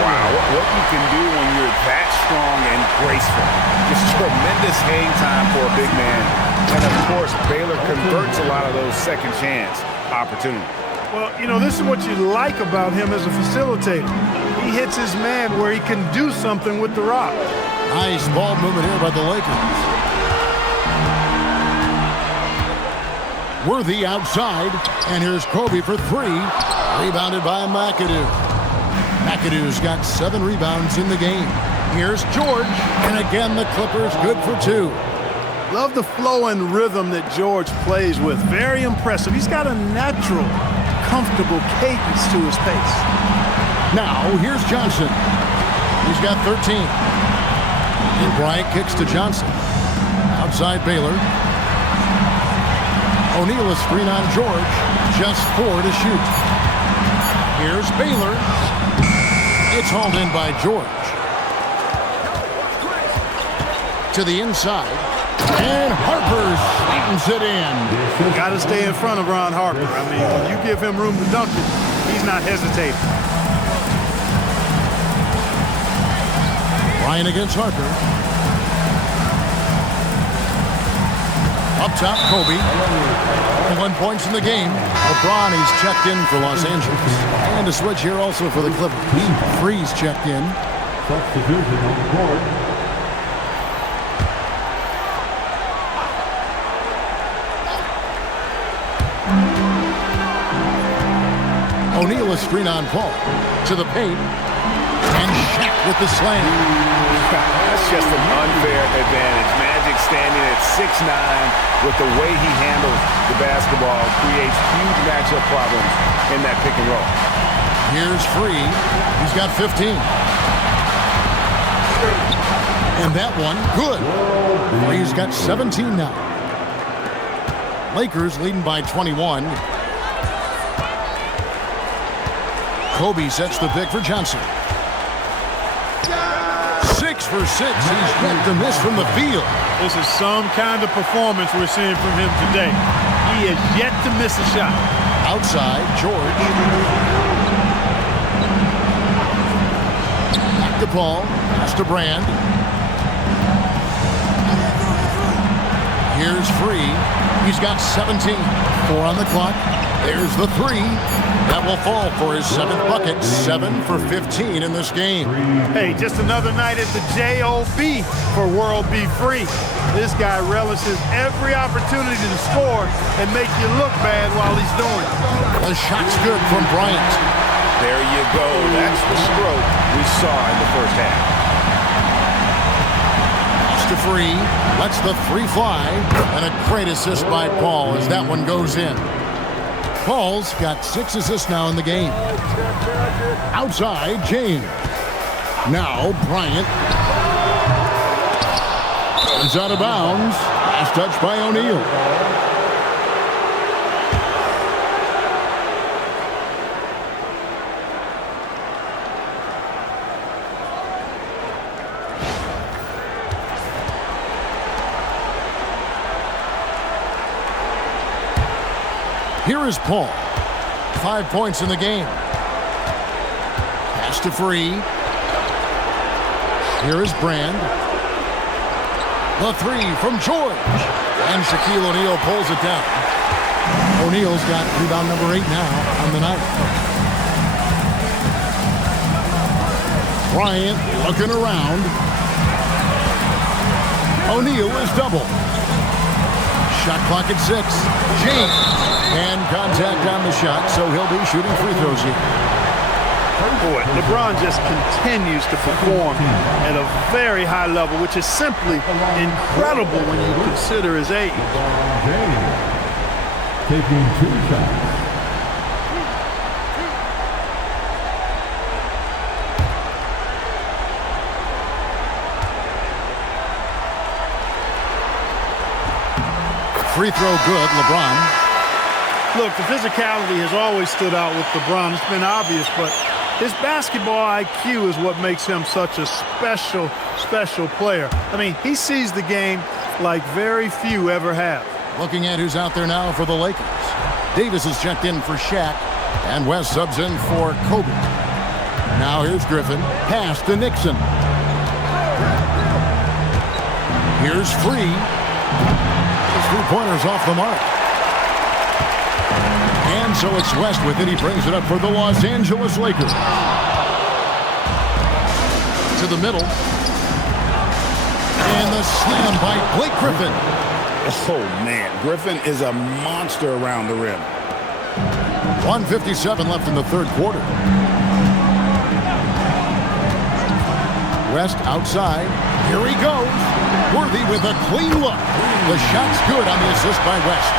Wow, what you can do when you're that strong and graceful. Just tremendous hang time for a big man. And, of course, Baylor converts a lot of those second chance opportunities. Well, you know, this is what you like about him as a facilitator. He hits his man where he can do something with the rock. Nice ball movement here by the Lakers. Worthy outside, and here's Kobe for three. Rebounded by McAdoo. McAdoo's got 7 rebounds in the game. Here's George, and again the Clippers good for 2. Love the flow and rhythm that George plays with. Very impressive. He's got a natural, comfortable cadence to his pace. Now, here's Johnson. He's got 13. And Bryant kicks to Johnson. Outside Baylor. O'Neal a screen on George. Just 4 to shoot. Here's Baylor. It's hauled in by George. To the inside. And Harper slams it in. Got to stay in front of Ron Harper. I mean, when you give him room to dunk it, he's not hesitating. Ryan against Harper. Up top, Kobe. 1 point in the game. LeBron, he's checked in for Los Angeles. And a switch here also for the Clippers. Freeze checked in. Substitution on the court. O'Neal a screen on Paul. To the paint. And Shaq with the slam. That's just an unfair advantage. Magic standing at 6'9", with the way he handles the basketball, creates huge matchup problems in that pick and roll. Here's Free. He's got 15. And that one, good. Free's got 17 now. Lakers leading by 21. Kobe sets the pick for Johnson. 6 for 6. He's yet to miss from the field. This is some kind of performance we're seeing from him today. He has yet to miss a shot. Outside, George. Back to Paul. Pass to Brand. Here's Free. He's got 17. 4 on the clock. There's the 3. That will fall for his 7th bucket. 7 for 15 in this game. Hey, just another night at the J.O.B. for World Be Free. This guy relishes every opportunity to score and make you look bad while he's doing it. The shot's good from Bryant. There you go. That's the stroke we saw in the first half. Pass to Free. Lets the 3 fly. And a great assist by Paul as that one goes in. Paul's got 6 assists now in the game. Outside, James. Now, Bryant. Is out of bounds. Last touch by O'Neal. Here is Paul. 5 points in the game. Pass to Free. Here is Brand. The 3 from George. And Shaquille O'Neal pulls it down. O'Neal's got rebound number 8 now on the night. Bryant looking around. O'Neal is double. Shot clock at 6. James. And contact on the shot, so he'll be shooting free throws here. Boy, LeBron just continues to perform at a very high level, which is simply incredible when you consider his age. James taking 2 shots. Free throw good, LeBron. Look, the physicality has always stood out with LeBron. It's been obvious, but his basketball IQ is what makes him such a special, special player. I mean, he sees the game like very few ever have. Looking at who's out there now for the Lakers. Davis is checked in for Shaq, and West subs in for Kobe. Now here's Griffin. Pass to Nixon. Here's Free. His 3-pointers off the mark. And so it's West with it. He brings it up for the Los Angeles Lakers. To the middle. And the slam by Blake Griffin. Oh, man. Griffin is a monster around the rim. 1:57 left in the third quarter. West outside. Here he goes. Worthy with a clean look. The shot's good on the assist by West.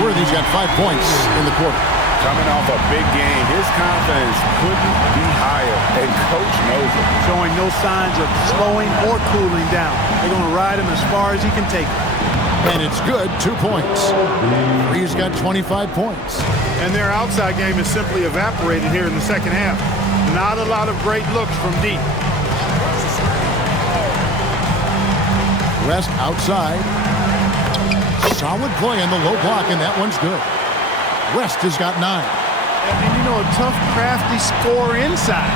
Worthy's got 5 points in the quarter. Coming off a big game, his confidence couldn't be higher, and Coach knows it. Showing no signs of slowing or cooling down. They're going to ride him as far as he can take it. And it's good, 2 points. He's got 25 points. And their outside game is simply evaporated here in the second half. Not a lot of great looks from deep. West outside. Solid play on the low block, and that one's good. West has got 9. And you know, a tough, crafty scorer inside.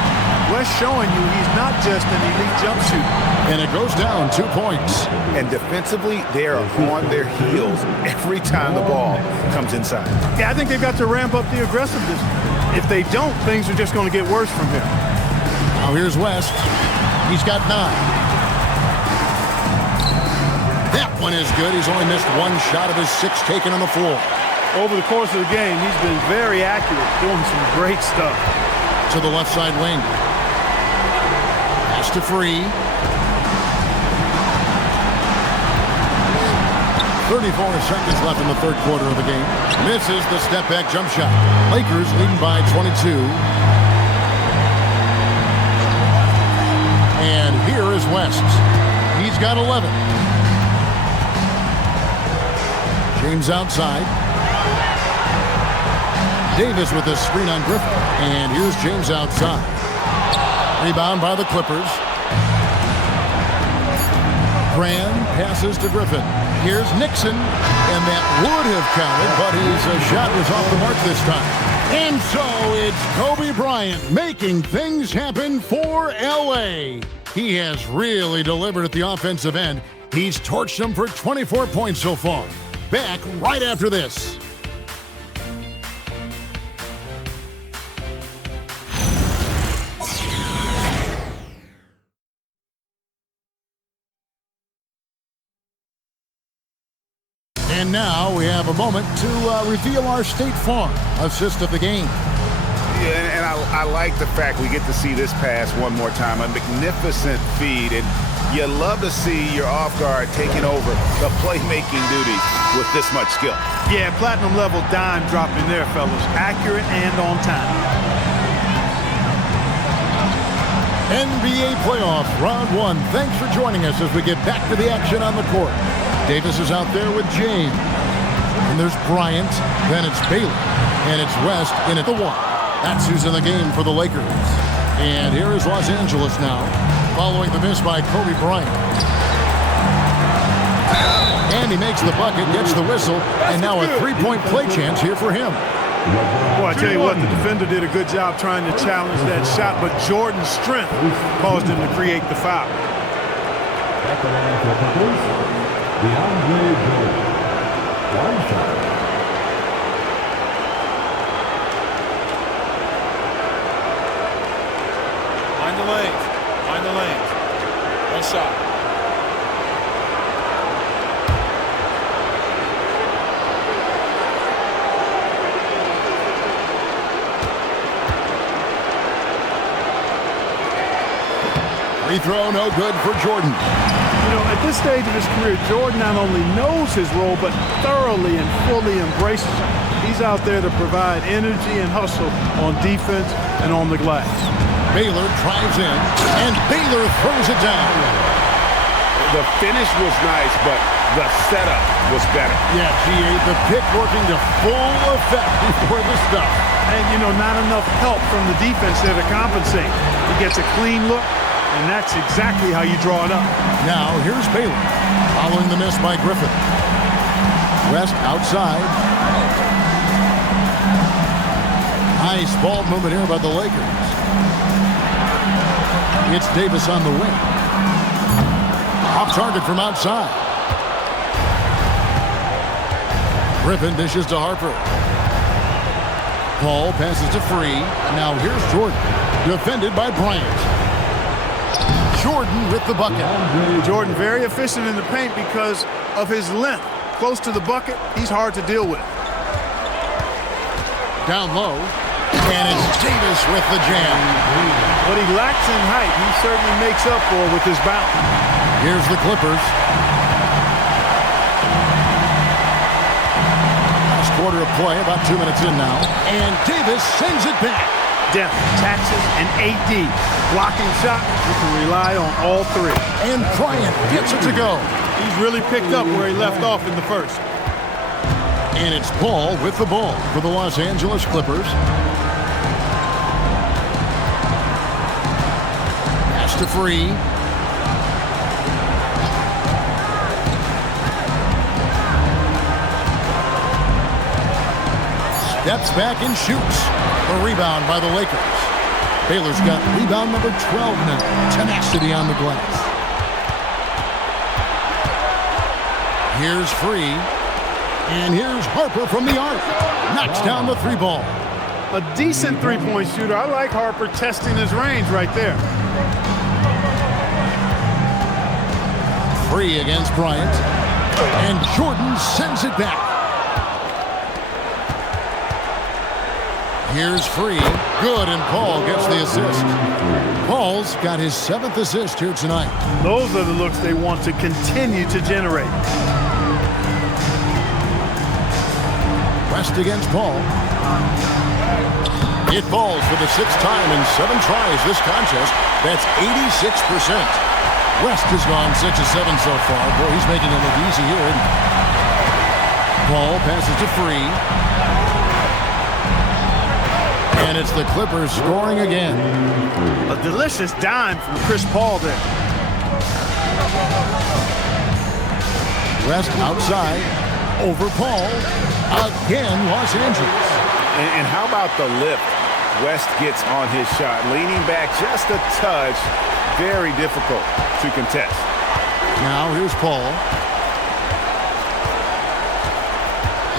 West showing you he's not just an elite jump shooter. And it goes down 2 points. And defensively, they are on their heels every time the ball comes inside. Yeah, I think they've got to ramp up the aggressiveness. If they don't, things are just going to get worse from here. Now here's West. He's got 9. That one is good. He's only missed 1 shot of his 6 taken on the floor. Over the course of the game, he's been very accurate, doing some great stuff. To the left side wing. Pass to Free. 34 seconds left in the third quarter of the game. Misses the step-back jump shot. Lakers leading by 22. And here is West. He's got 11. James outside. Davis with a screen on Griffin. And here's James outside. Rebound by the Clippers. Brand passes to Griffin. Here's Nixon. And that would have counted, but his shot was off the mark this time. And so it's Kobe Bryant making things happen for LA. He has really delivered at the offensive end. He's torched them for 24 points so far. Back right after this. And now we have a moment to reveal our State Farm assist of the game. Yeah, and I like the fact we get to see this pass one more time. A magnificent feed, and you love to see your off guard taking over the playmaking duties with this much skill. Yeah, platinum level dime dropping there, fellas. Accurate and on time. NBA playoff round 1. Thanks for joining us as we get back to the action on the court. Davis is out there with James. And there's Bryant. Then it's Baylor. And it's West in at the 1. That's who's in the game for the Lakers. And here is Los Angeles now, following the miss by Kobe Bryant. And he makes the bucket, gets the whistle, and now a 3-point play chance here for him. Boy, I tell you what, the defender did a good job trying to challenge that shot, but Jordan's strength caused him to create the foul. At the line for Clippers, DeAndre Jordan. 1 shot. Find the lanes. 1 shot. Free throw, no good for Jordan. You know, at this stage of his career, Jordan not only knows his role, but thoroughly and fully embraces it. He's out there to provide energy and hustle on defense and on the glass. Baylor drives in, and Baylor throws it down. The finish was nice, but the setup was better. Yeah, G8, the pick working to full effect before the stop. And, you know, not enough help from the defense there to compensate. He gets a clean look, and that's exactly how you draw it up. Now, here's Baylor, following the miss by Griffin. West outside. Nice ball movement here by the Lakers. It's Davis on the wing. Off target from outside. Griffin dishes to Harper. Paul passes to Free. Now here's Jordan, defended by Bryant. Jordan with the bucket. Jordan very efficient in the paint because of his length. close to the bucket, he's hard to deal with. Down low, and it's Davis with the jam. What he lacks in height, he certainly makes up for with his bounce. Here's the Clippers. Last quarter of play, about 2 minutes in now. And Davis sends it back. Depth, taxes, and AD. Blocking shot, you can rely on all three. And Bryant gets it to go. He's really picked up where he left off in the first. And it's Paul with the ball for the Los Angeles Clippers. Pass to Free. Steps back and shoots. A rebound by the Lakers. Baylor's got rebound number 12 now. Tenacity on the glass. Here's Free. And here's Harper from the arc. Knocks down the three ball. A decent three-point shooter. I like Harper testing his range right there. Free against Bryant. And Jordan sends it back. Here's Free. Good, and Paul gets the assist. Paul's got his 7th assist here tonight. Those are the looks they want to continue to generate. West against Paul. It falls for the 6th time in 7 tries this contest. That's 86%. West has gone 6 of 7 so far. Boy, he's making it look easy here, isn't he? Paul passes to Free. And it's the Clippers scoring again. A delicious dime from Chris Paul there. West outside. Over Paul. Again, Los Angeles. And how about the lift West gets on his shot? Leaning back just a touch. Very difficult to contest. Now here's Paul.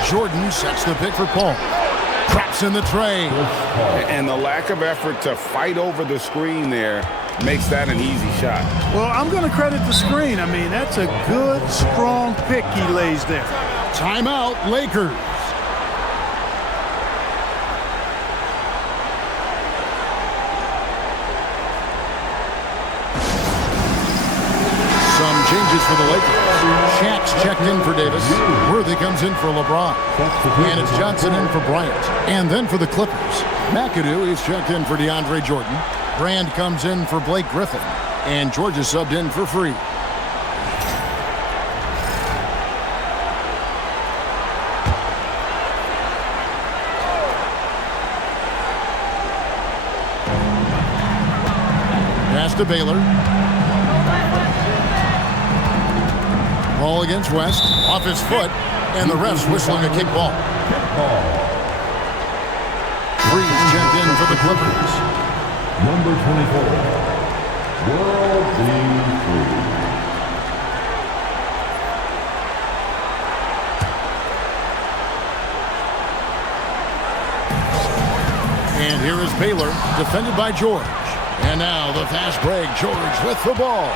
Jordan sets the pick for Paul. Traps in the tray. And the lack of effort to fight over the screen there makes that an easy shot. Well, I'm going to credit the screen. I mean, that's a good, strong pick he lays there. Timeout, Lakers. Some changes for the Lakers. Shaq's checked in for Davis. Worthy comes in for LeBron. And it's Johnson in for Bryant. And then for the Clippers, McAdoo is checked in for DeAndre Jordan. Brand comes in for Blake Griffin. And George is subbed in for Free. Pass to Baylor. Ball against West. Off his foot. And the ref's whistling a kick ball. Free's checked in for the Clippers. Number 24, World B. And here is Baylor, defended by George. And now the fast break. George with the ball.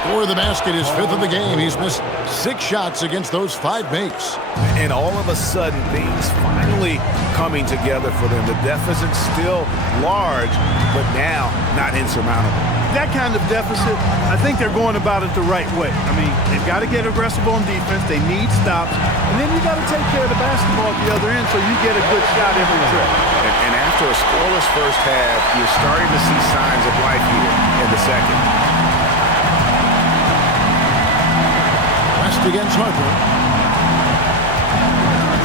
Score the basket, his 5th of the game. He's missed 6 shots against those 5 makes. And all of a sudden, things finally coming together for them. The deficit still large, but now not insurmountable. That kind of deficit, I think they're going about it the right way. I mean, they've got to get aggressive on defense. They need stops. And then you got to take care of the basketball at the other end so you get a good shot every trip. And after a scoreless first half, you're starting to see signs of life here in the second. West against Harper.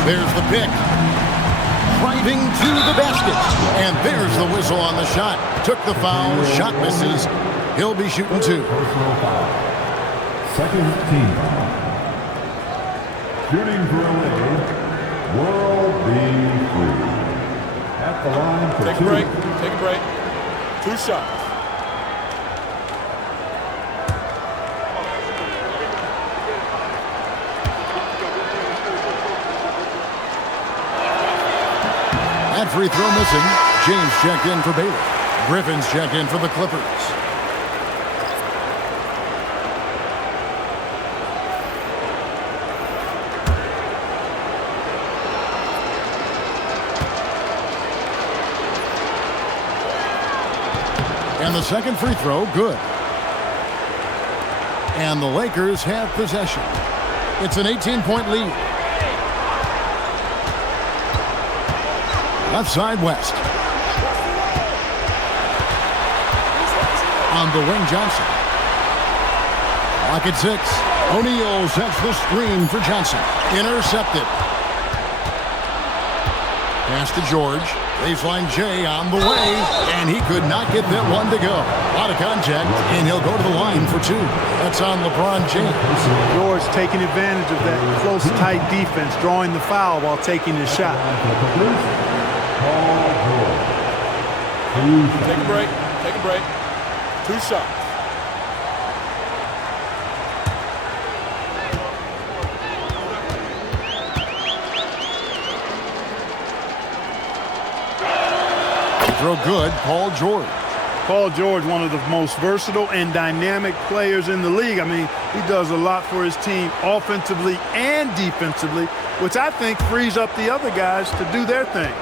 There's the pick. Driving to the basket. And there's the whistle on the shot. Took the foul. Shot misses. He'll be shooting 2. Personal foul. Second team. Shooting for LA, World B. At the line for Take a break. Take a break. 2 shots. That free throw missing. James checked in for Baylor. Griffin's checked in for the Clippers. And the second free throw, good. And the Lakers have possession. It's an 18-point lead. Left side, West. On the wing, Johnson. Lock at 6. O'Neal sets the screen for Johnson. Intercepted. Pass to George. Baseline J on the way, and he could not get that one to go. A lot of contact, and he'll go to the line for 2. That's on LeBron James. George taking advantage of that close, tight defense, drawing the foul while taking his shot. Take a break. Take a break. 2 shots. Throw good, Paul George. Paul George, one of the most versatile and dynamic players in the league. I mean, he does a lot for his team offensively and defensively, which I think frees up the other guys to do their thing.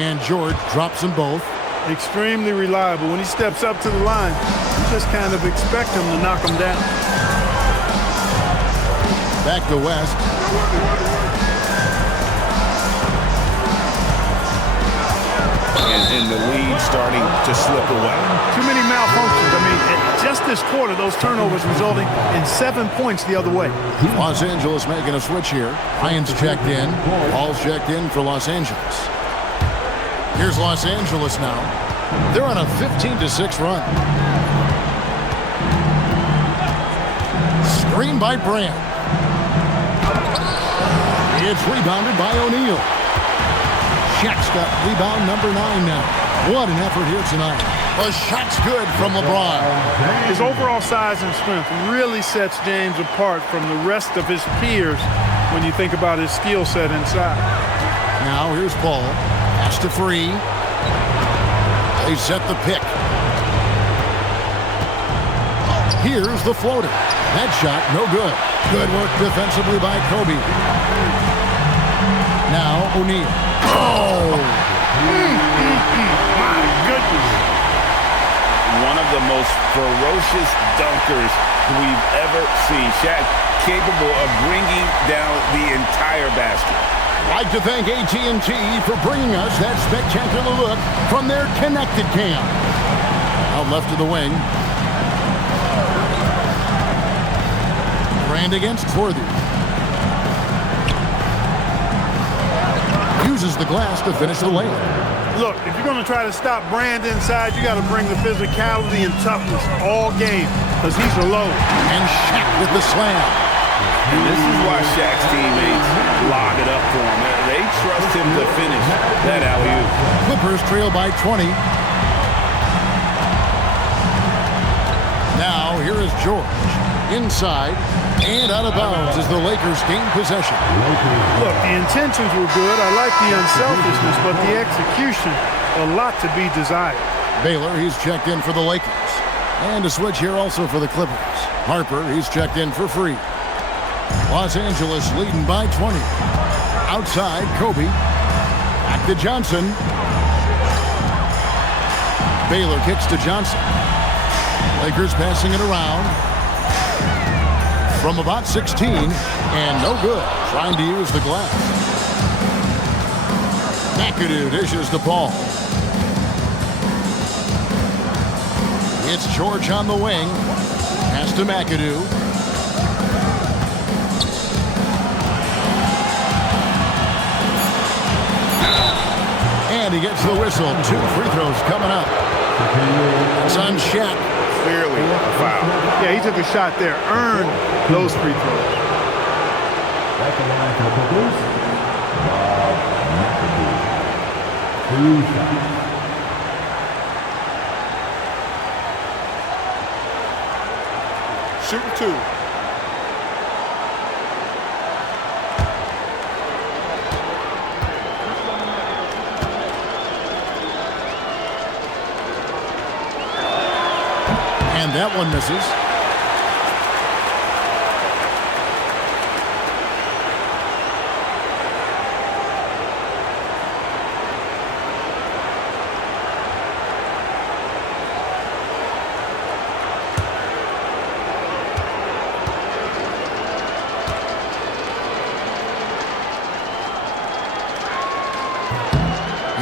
And George drops them both. Extremely reliable. When he steps up to the line, you just kind of expect him to knock him down. Back to West. And the lead starting to slip away. Too many malfunctions. I mean, at just this quarter, those turnovers resulting in 7 points the other way. Los Angeles making a switch here. Ryan's checked in. Paul's checked in for Los Angeles. Here's Los Angeles now. They're on a 15-6 run. Screen by Brand. It's rebounded by O'Neal. Shaq's got rebound number 9 now. What an effort here tonight. A shot's good from LeBron. His overall size and strength really sets James apart from the rest of his peers when you think about his skill set inside. Now here's Paul. Pass to Free. They set the pick. Here's the floater. That shot, no good. Good work defensively by Kobe. Now O'Neal. Oh! My goodness. One of the most ferocious dunkers we've ever seen. Shaq capable of bringing down the entire basket. I'd like to thank AT&T for bringing us that spectacular look from their connected cam. Out left to the wing. Brand against Worthy. Uses the glass to finish the layup. Look, if you're going to try to stop Brand inside, you got to bring the physicality and toughness all game because he's alone. And Shaq with the slam. And this is why Shaq's teammates log it up for him. They trust him to finish that alley-oop. Clippers trail by 20. Now here is George. Inside and out of bounds as the Lakers gain possession. Look, the intentions were good. I like the unselfishness, but the execution, a lot to be desired. Baylor, he's checked in for the Lakers. And a switch here also for the Clippers. Harper, he's checked in for Free. Los Angeles leading by 20. Outside, Kobe. Back to Johnson. Baylor kicks to Johnson. Lakers passing it around. From about 16, and no good. Trying to use the glass. McAdoo dishes to Paul. It's George on the wing. Pass to McAdoo. And he gets the whistle. 2 free throws coming up. It's on Shaq. Clearly a foul. Yeah, he took a shot there. Earned those free throws. At the line for the Clippers, McAdoo. 2 shots. Shooting 2. that one misses.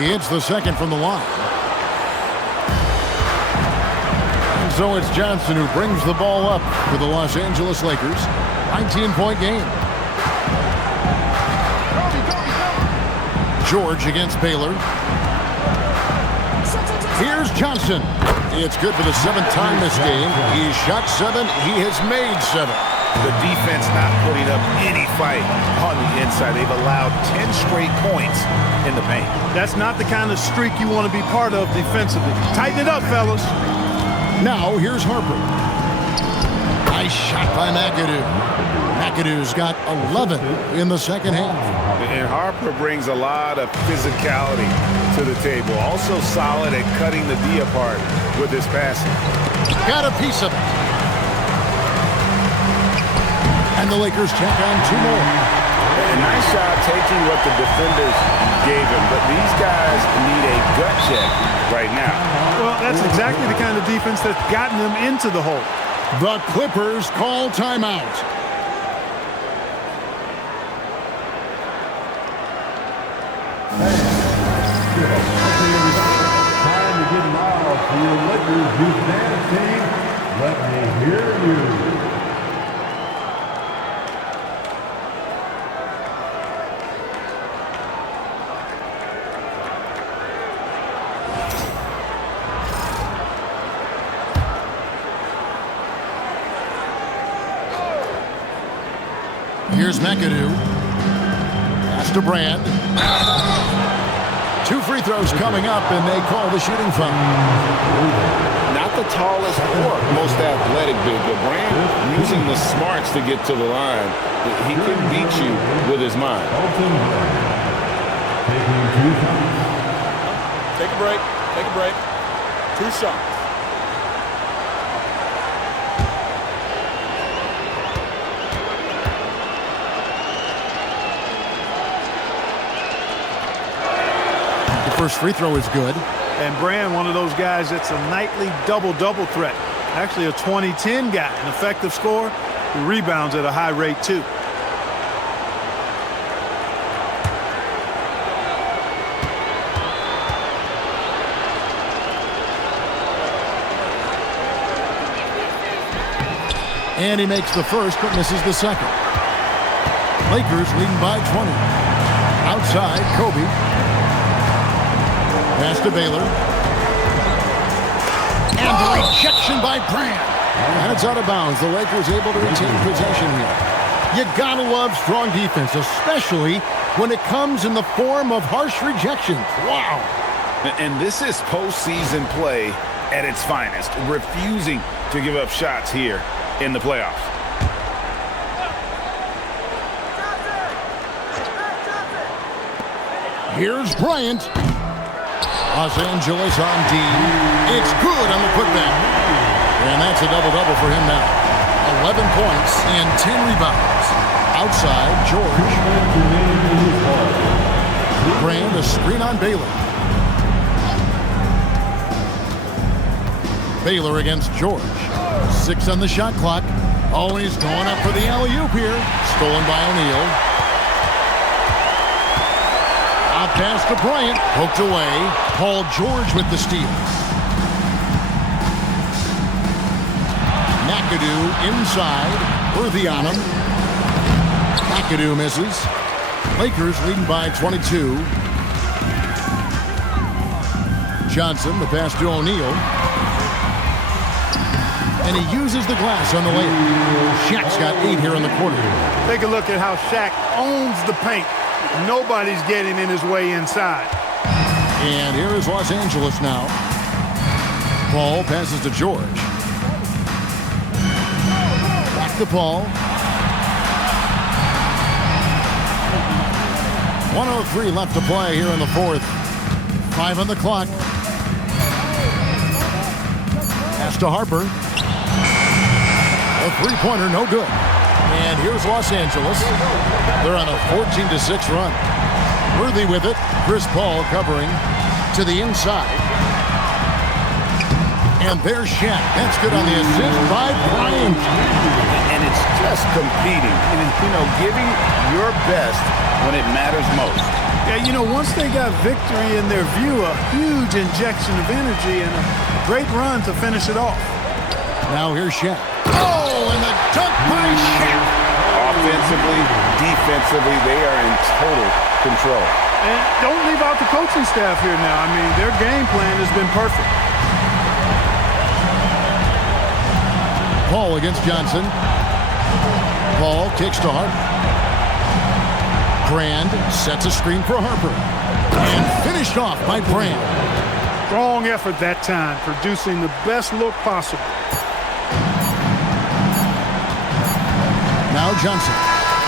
He hits the second from the line. And so it's Johnson who brings the ball up for the Los Angeles Lakers. 19-point game. George against Baylor. Here's Johnson. It's good for the 7th time this game. He's shot 7. He has made 7. The defense not putting up any fight on the inside. They've allowed 10 straight points in the paint. That's not the kind of streak you want to be part of defensively. Tighten it up, fellas. Now here's Harper. Nice shot by McAdoo. McAdoo's got 11 in the second half. And Harper brings a lot of physicality to the table. Also solid at cutting the D apart with his passing. Got a piece of it. And the Lakers check on 2 more. A nice job taking what the defenders gave him, but these guys need a gut check right now. Well, that's exactly the kind of defense that's gotten them into the hole. The Clippers call timeout. Time to get loud for your Lakers youth dance team. Let me hear you. Here's McAdoo. Pass to Brand. 2 free throws coming up, and they call the shooting foul. Not the tallest or most athletic big, but Brand using the smarts to get to the line. He can beat you with his mind. Take a break. Take a break. 2 shots. First free throw is good. And Brand, one of those guys that's a nightly double-double threat. Actually a 20-10 guy, an effective scorer. He rebounds at a high rate, too. And he makes the first, but misses the second. Lakers leading by 20. Outside, Kobe. Pass to Baylor. And the rejection by Brand. And it's out of bounds. The Lakers able to retain possession here. You gotta love strong defense, especially when it comes in the form of harsh rejections. Wow. And this is postseason play at its finest, refusing to give up shots here in the playoffs. Here's Bryant. Los Angeles on D. It's good on the putback. And that's a double-double for him now. 11 points and 10 rebounds. Outside, George. Brand, a screen on Baylor. Baylor against George. 6 on the shot clock. Oh, he's going up for the alley-oop here. Stolen by O'Neal. Pass to Bryant, poked away. Paul George with the steal. McAdoo inside. Worthy on him. McAdoo misses. Lakers leading by 22. Johnson, the pass to O'Neal. And he uses the glass on the layup. Shaq's got 8 here in the quarter. Take a look at how Shaq owns the paint. Nobody's getting in his way inside. And here is Los Angeles now. Paul passes to George. Back to Paul. 1:03 left to play here in the fourth. 5 on the clock. Pass to Harper. A three-pointer, no good. And here's Los Angeles. They're on a 14-6 run. Worthy with it. Chris Paul covering to the inside. And there's Shaq. That's good on the assist by Bryant. And it's just competing. And, giving your best when it matters most. Yeah, once they got victory in their view, a huge injection of energy and a great run to finish it off. Now here's Shaq. Oh, and the dunk by Shaq. Offensively, defensively, they are in total control. And don't leave out the coaching staff here now. I mean, their game plan has been perfect. Paul against Johnson. Paul kicks to Harper. Brand sets a screen for Harper. And finished off by Brand. Strong effort that time, producing the best look possible. Now Johnson.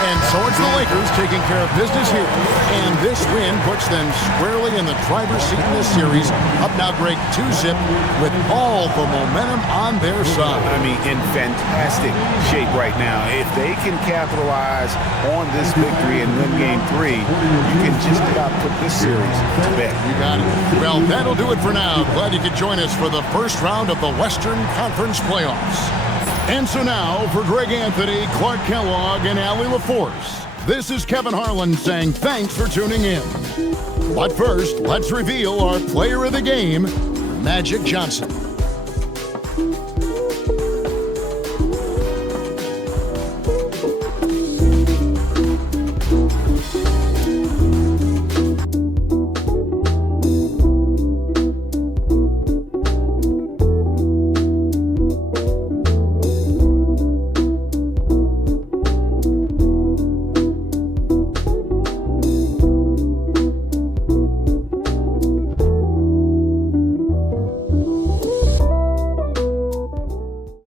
And so it's the Lakers taking care of business here. And this win puts them squarely in the driver's seat in this series. Up now, Greg, 2-zip with all the momentum on their side. I mean, in fantastic shape right now. If they can capitalize on this victory and win Game 3, you can just about put this series to bed. You got it. Well, that'll do it for now. Glad you could join us for the first round of the Western Conference playoffs. And so now, for Greg Anthony, Clark Kellogg, and Allie LaForce, this is Kevin Harlan saying thanks for tuning in. But first, let's reveal our player of the game, Magic Johnson.